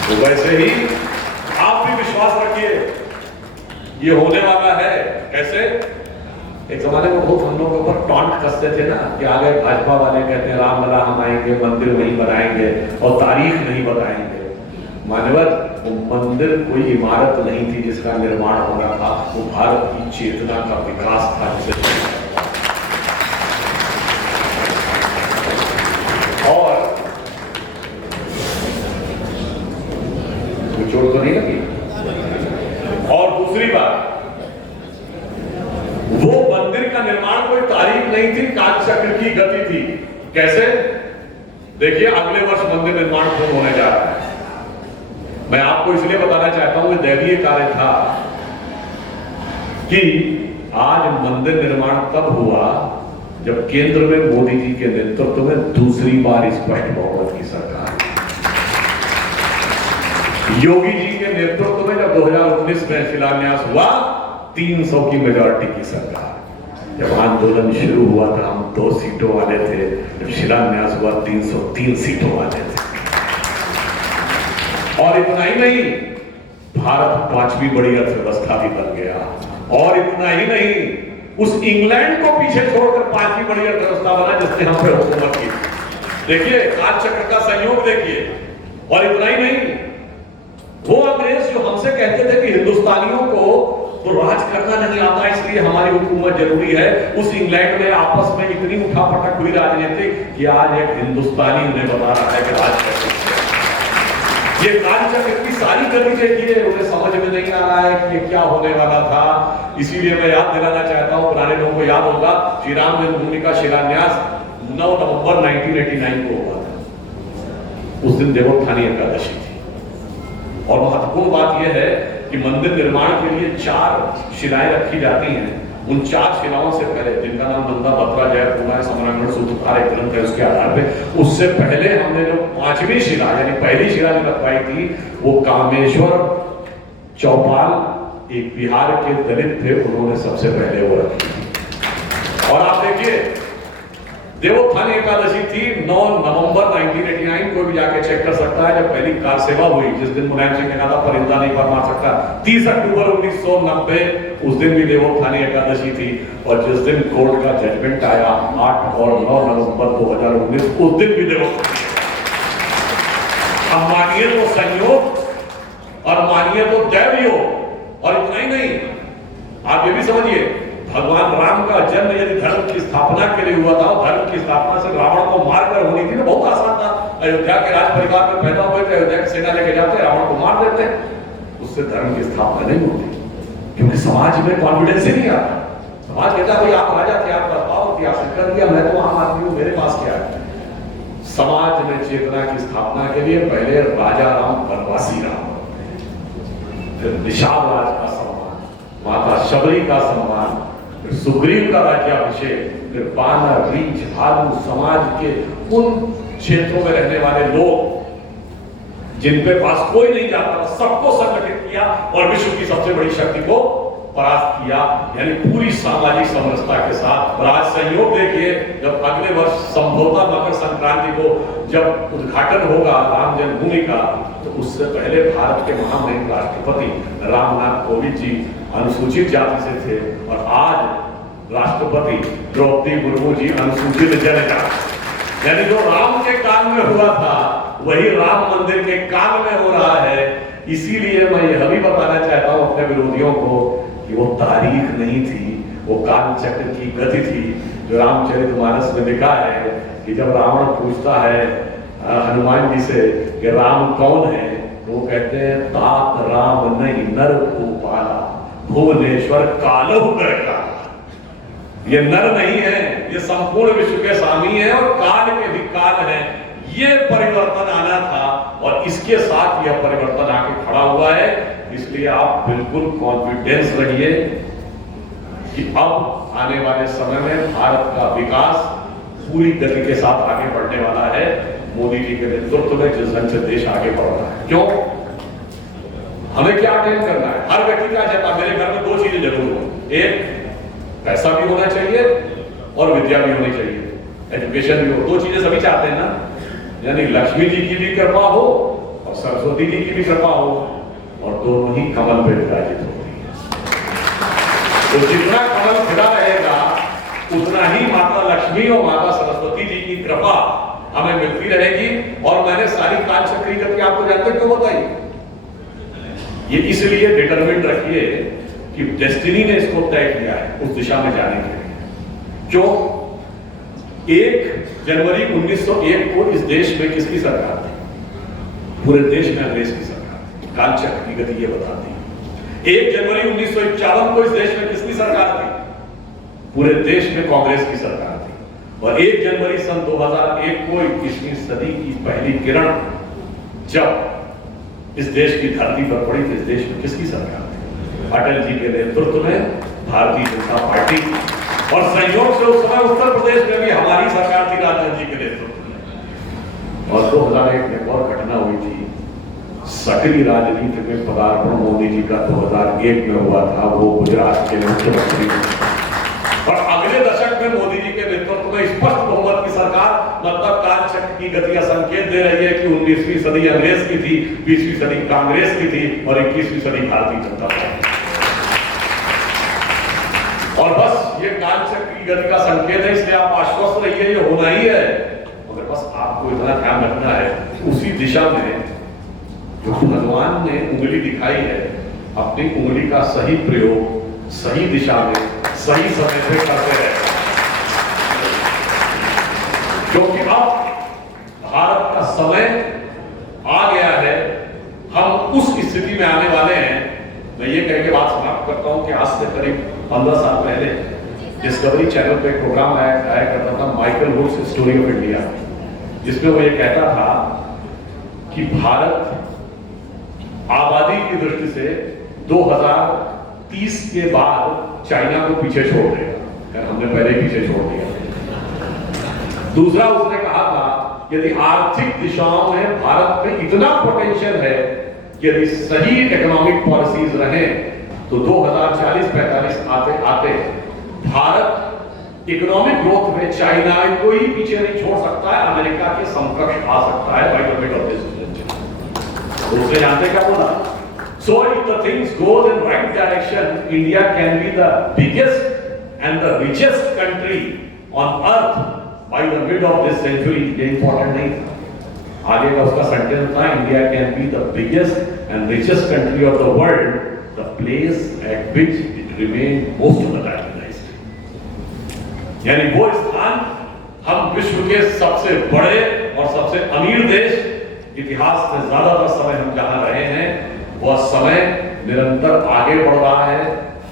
तो वैसे ही आप भी विश्वास रखिए, ये होने वाला है। कैसे, एक जमाने में बहुत हम लोगों के ऊपर टॉन्ट कसते थे ना कि आ गए भाजपा वाले, कहते हैं राम लला हम आएंगे, मंदिर वहीं बनाएंगे और तारीख नहीं बताएंगे। मानवर, वो मंदिर कोई इमारत नहीं थी जिसका निर्माण हो रहा था, वो भारत की चेतना का विकास था जिसे और चोट तो नहीं लगी। और दूसरी बात, वो मंदिर का निर्माण कोई तारीख नहीं थी, कालचक्र की गति थी। कैसे, देखिए अगले वर्ष मंदिर निर्माण पूर्ण होने जा रहा है। मैं आपको इसलिए बताना चाहता हूं कि दैवीय कार्य था कि आज मंदिर निर्माण तब हुआ जब केंद्र में मोदी जी के नेतृत्व में दूसरी बार स्पष्ट बहुमत की सरकार, योगी जी के नेतृत्व में जब 2019 में शिलान्यास हुआ 300 की मेजॉरिटी की सरकार। जब आंदोलन शुरू हुआ था हम 2 सीटों वाले थे, जब शिलान्यास हुआ 303 सीटों वाले थे। और इतना ही नहीं, भारत 5वीं बड़ी अर्थव्यवस्था भी बन गया। और इतना ही नहीं, उस इंग्लैंड को पीछे छोड़कर 5वीं बड़ी अर्थव्यवस्था बना जिसने हम पे हुकूमत की। देखिए कालचक्र का संयोग देखिए। और इतना ही नहीं, वो अंग्रेज जो हमसे कहते थे कि हिंदुस्तानियों को तो राज करना नहीं आता इसलिए हमारी हुकूमत जरूरी है, उस इंग्लैंड में आपस में इतनी उठापटक हुई राजनीति कि आज एक हिंदुस्तानी उन्हें बता रहा है कि राज कैसे। ये कालचक्र की सारी गति देखिए, उन्हें समझ में नहीं आ रहा है कि ये क्या होने वाला था। इसीलिए मैं याद दिलाना चाहता हूं, पुराने लोगों को याद होगा श्री राम जन्मभूमि का शिलान्यास 9 नवंबर 1989 को हुआ था। उस दिन देवोत्थानी एकादशी थी। और महत्वपूर्ण बात यह है कि मंदिर निर्माण के लिए 4 शिलाएं रखी जाती हैं। उन 4 शिलाओं से पहले, जिनका नाम नंदा बत्रा जयपुरा समरांगण सूत्रधार एक ग्रंथ है, उसके आधार पे उससे पहले हमने जो 5वीं शिला यानी पहली शिला जो रखवाई थी वो कामेश्वर चौपाल एक बिहार के दलित थे, उन्होंने सबसे पहले वो रखी। और आप देखिए देवोत्थानी एकादशी थी 9 नवंबर 1989, कोई भी जाके चेक कर सकता है, जब पहली कार सेवा हुई जिस दिन मुलायम सिंह ने कहा था परिंदा नहीं पर मार सकता। 30 अक्टूबर 1990 उस दिन भी देवोत्थानी एकादशी थी। और जिस दिन कोर्ट का जजमेंट आया 8 और 9 नवंबर 2019 उस दिन भी देवोत्थानी। अब मानिए तो संयोग और मानिए तो दैवयोग और इतना ही नहीं, आप ये भी समझिए, भगवान राम का जन्म यदि धर्म की स्थापना के लिए हुआ था, धर्म की स्थापना से रावण को मारकर होनी थी, तो बहुत आसान था। अयोध्या के राज परिवार में पैदा हुए थे, अयोध्या की सेना लेके जाते, रावण को मार देते, उससे धर्म की स्थापना नहीं होती, क्योंकि समाज में कॉन्फिडेंस ही नहीं आता। समाज कहता है भाई आप राजा थे, आप बदलाव थे, आप कर दिया, मैं तो आम आदमी हूं, मेरे पास क्या है। समाज में चेतना की स्थापना के लिए पहले राजा राम वनवासी राम, फिर निषाद राज का सम्मान, माता शबरी का सम्मान, फिर सुग्रीव का राज्याभिषेक, फिर बानर, रीछ, भालू, समाज के उन क्षेत्रों में रहने वाले लोग जिन पे पास कोई नहीं जाता था, सबको संगठित किया और विश्व की सबसे बड़ी शक्ति को परास्त किया, यानी पूरी सामाजिक समरसता के साथ। और आज संयोग देखिए, जब अगले वर्ष संभवतः मकर संक्रांति को जब उद्घाटन होगा राम जन्मभूमि का, तो उससे पहले भारत के महामहिम राष्ट्रपति रामनाथ कोविंद जी अनुसूचित जाति से थे, और आज राष्ट्रपति द्रौपदी मुर्मू जी अनुसूचित जनजाति। यानी जो राम के काल में हुआ था वही राम मंदिर के काल में हो रहा है। इसीलिए मैं यह भी बताना चाहता हूं अपने विरोधियों को कि वो तारीख नहीं थी, वो कालचक्र की गति थी। जो रामचरितमानस में लिखा है कि जब रावण पूछता है हनुमान जी से कि राम कौन है, वो कहते हैं तात राम नहीं नर भूपाला, भुवनेश्वर कालहु कर का। ये नर नहीं है, ये संपूर्ण विश्व के स्वामी है और काल के भी काल है। ये परिवर्तन आना था और इसके साथ यह परिवर्तन आके खड़ा हुआ है। इसलिए आप बिल्कुल कॉन्फिडेंस रहिए कि अब आने वाले समय में भारत का विकास पूरी गति के साथ आगे बढ़ने वाला है। मोदी जी के नेतृत्व में जिस ढंग से देश आगे बढ़ रहा है, क्यों, हमें क्या अटेंड करना है? हर व्यक्ति क्या चाहता है? मेरे घर में दो चीजें जरूर हो, एक पैसा भी होना चाहिए और विद्या भी होनी चाहिए, एजुकेशन भी हो। दो चीजें सभी चाहते हैं ना, यानी लक्ष्मी जी की भी कृपा हो और सरस्वती जी की भी कृपा हो, और दोनों ही कमल पे विराजित होती है। तो जितना कमल खिला रहेगा उतना ही माता लक्ष्मी और माता सरस्वती जी की कृपा हमें मिलती रहेगी। और मैंने सारी काल चक्री गति आपको जानते क्यों बताई? ये इसलिए डिटरमिन्ड रखिए कि डेस्टिनी ने इसको तय किया है उस दिशा में जाने के लिए। क्यों? 1 जनवरी 1901 को इस देश में किसकी सरकार थी? पूरे देश में अंग्रेज की सरकार थी। कालचक्र की गति ये बताती है। 1 जनवरी 1951 को इस देश में किसकी सरकार थी? पूरे देश में कांग्रेस की सरकार थी। और 1 जनवरी सन 2001 को 21वीं सदी की पहली किरण जब इस देश की धरती पर पड़ी थी, इस देश में किसकी सरकार थी? अटल जी के नेतृत्व में भारतीय जनता पार्टी। और संयोग से उस समय उत्तर प्रदेश में भी हमारी सरकार थी राजनाथ जी के नेतृत्व में। और 2001 में और घटना हुई थी, सक्रिय राजनीति में पदार्पण मोदी जी का 2001 में हुआ था, वो गुजरात के मुख्यमंत्री। और अगले दशक में मोदी जी के नेतृत्व में स्पष्ट बहुमत की सरकार, मतलब कालचक्र की गति का संकेत दे रही है कि 19वीं सदी अंग्रेज की थी, 20वीं सदी कांग्रेस की थी और 21वीं सदी भारतीय जनता पार्टी। और बस ये कालचक्र की गति का संकेत है, इसलिए आप आश्वस्त रहिए, ये होना ही है। मगर बस आपको इतना ध्यान रखना है उसी दिशा में जो भगवान ने उंगली दिखाई है, अपनी उंगली का सही प्रयोग सही दिशा में सही समय पे करते रहे, क्योंकि अब भारत का समय आ गया है। हम उस स्थिति में आने वाले हैं। मैं ये कह के बात समाप्त करता हूं कि आज से करीब 15 साल पहले डिस्कवरी चैनल पे एक प्रोग्राम आया करता था, Michael Wood's story of India, जिसमें वो ये कहता था कि भारत आबादी की दृष्टि से 2030 के बाद चाइना को पीछे छोड़ देगा। हमने पहले ही पीछे छोड़ दिया। दूसरा उसने कहा था यदि आर्थिक दिशाओं में भारत में इतना पोटेंशियल है कि यदि सही इकोनॉमिक पॉलिसीज रहे तो 2040-45 आते आते भारत इकोनॉमिक ग्रोथ में चाइना को ही पीछे नहीं छोड़ सकता है, अमेरिका के समकक्ष आ सकता है by the mid of this. दूसरे जानते क्या बोला? So if the things goes in right direction, India can be the biggest and the richest country on earth by the mid of this century. ये important नहीं था। आगे का उसका सेंटेंस था, India can be the biggest and richest country of the world the place at which it remained most of the time realized. यानी वो स्थान हम विश्व के सबसे बड़े और सबसे अमीर देश, इतिहास में ज्यादातर समय हम जहां रहे हैं, वह समय निरंतर आगे बढ़ रहा है।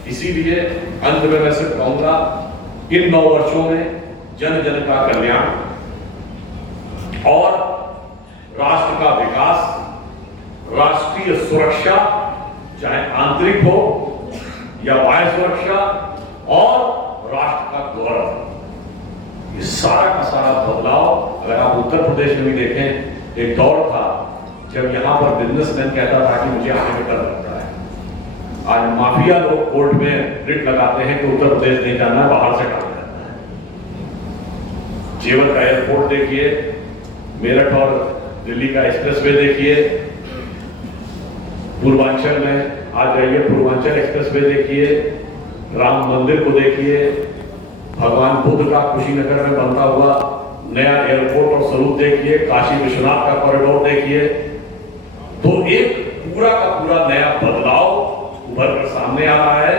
इसीलिए अंत में मैं सिर्फ कहूंगा, इन 9 वर्षों में जन जन का कल्याण और राष्ट्र का विकास, राष्ट्रीय सुरक्षा, चाहे आंतरिक हो या बाह्य सुरक्षा, और राष्ट्र का गौरव, ये सारा का सारा बदलाव अगर आप उत्तर प्रदेश में भी देखें, एक दौर था जब यहां पर बिजनेसमैन कहता था कि मुझे आने में डर लगता है। आज माफिया लोग कोर्ट में रिट लगाते हैं कि उत्तर प्रदेश नहीं जाना, बाहर से काम करना है। जेवर का एयरपोर्ट देखिए, मेरठ और दिल्ली का एक्सप्रेसवे देखिए, पूर्वांचल में आज रहिए, पूर्वांचल एक्सप्रेसवे देखिए, राम मंदिर को देखिए, भगवान बुद्ध का कुशीनगर में बनता हुआ नया एयरपोर्ट और स्वरूप देखिए, काशी विश्वनाथ का कॉरिडोर देखिए। तो एक पूरा का पूरा नया बदलाव उभर कर सामने आ रहा है।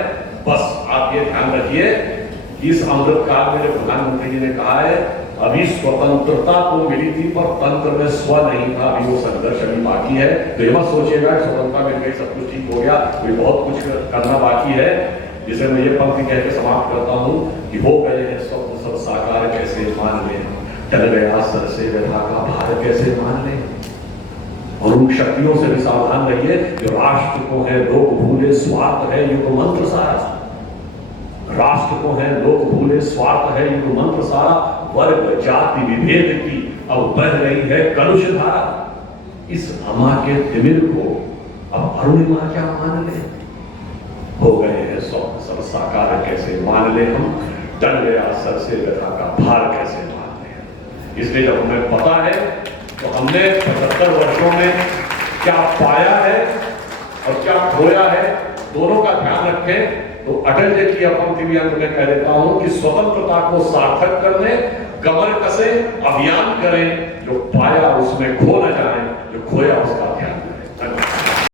बस आप ये ध्यान रखिए, इस अमृत काल में प्रधानमंत्री जी ने कहा है, अभी स्वतंत्रता तो मिली थी पर तंत्र में स्व नहीं था, अभी वो संघर्ष अभी बाकी है। तो ये मत सोचिएगा स्वतंत्रता मिल गई सब कुछ ठीक हो गया, अभी बहुत कुछ करना बाकी है। जिसे मैं ये पंक्ति कहकर समाप्त करता हूं कि हो गए हैं स्वप्न सब साकार, कैसे मान ले, टल गया सर से व्यथा का भार, कैसे मान ले। और उन शक्तियों से भी सावधान रहिए कि राष्ट्र को है लोग भूले, स्वार्थ है युग मंत्र सारा। राष्ट्र को है लोग भूले, स्वार्थ है युग मंत्र सारा, वर्ग जाति विभेद की अब बह रही है कलुष धारा। इस अमा के तिमिर को अब अरुणिमा क्या मान ले, हो गए हैं स्वप्न सब साकार, कैसे मान ले हम, डल गया सर से व्यथा का भार, कैसे मान ले। इसलिए जब हमें पता है तो हमने 75 वर्षों में क्या पाया है और क्या खोया है, दोनों का ध्यान रखें। तो अटल जी की पंक्ति भी अंत में कह देता हूं कि स्वतंत्रता को सार्थक करने कमर कसे, अभियान करें, जो पाया उसमें खो न जाए,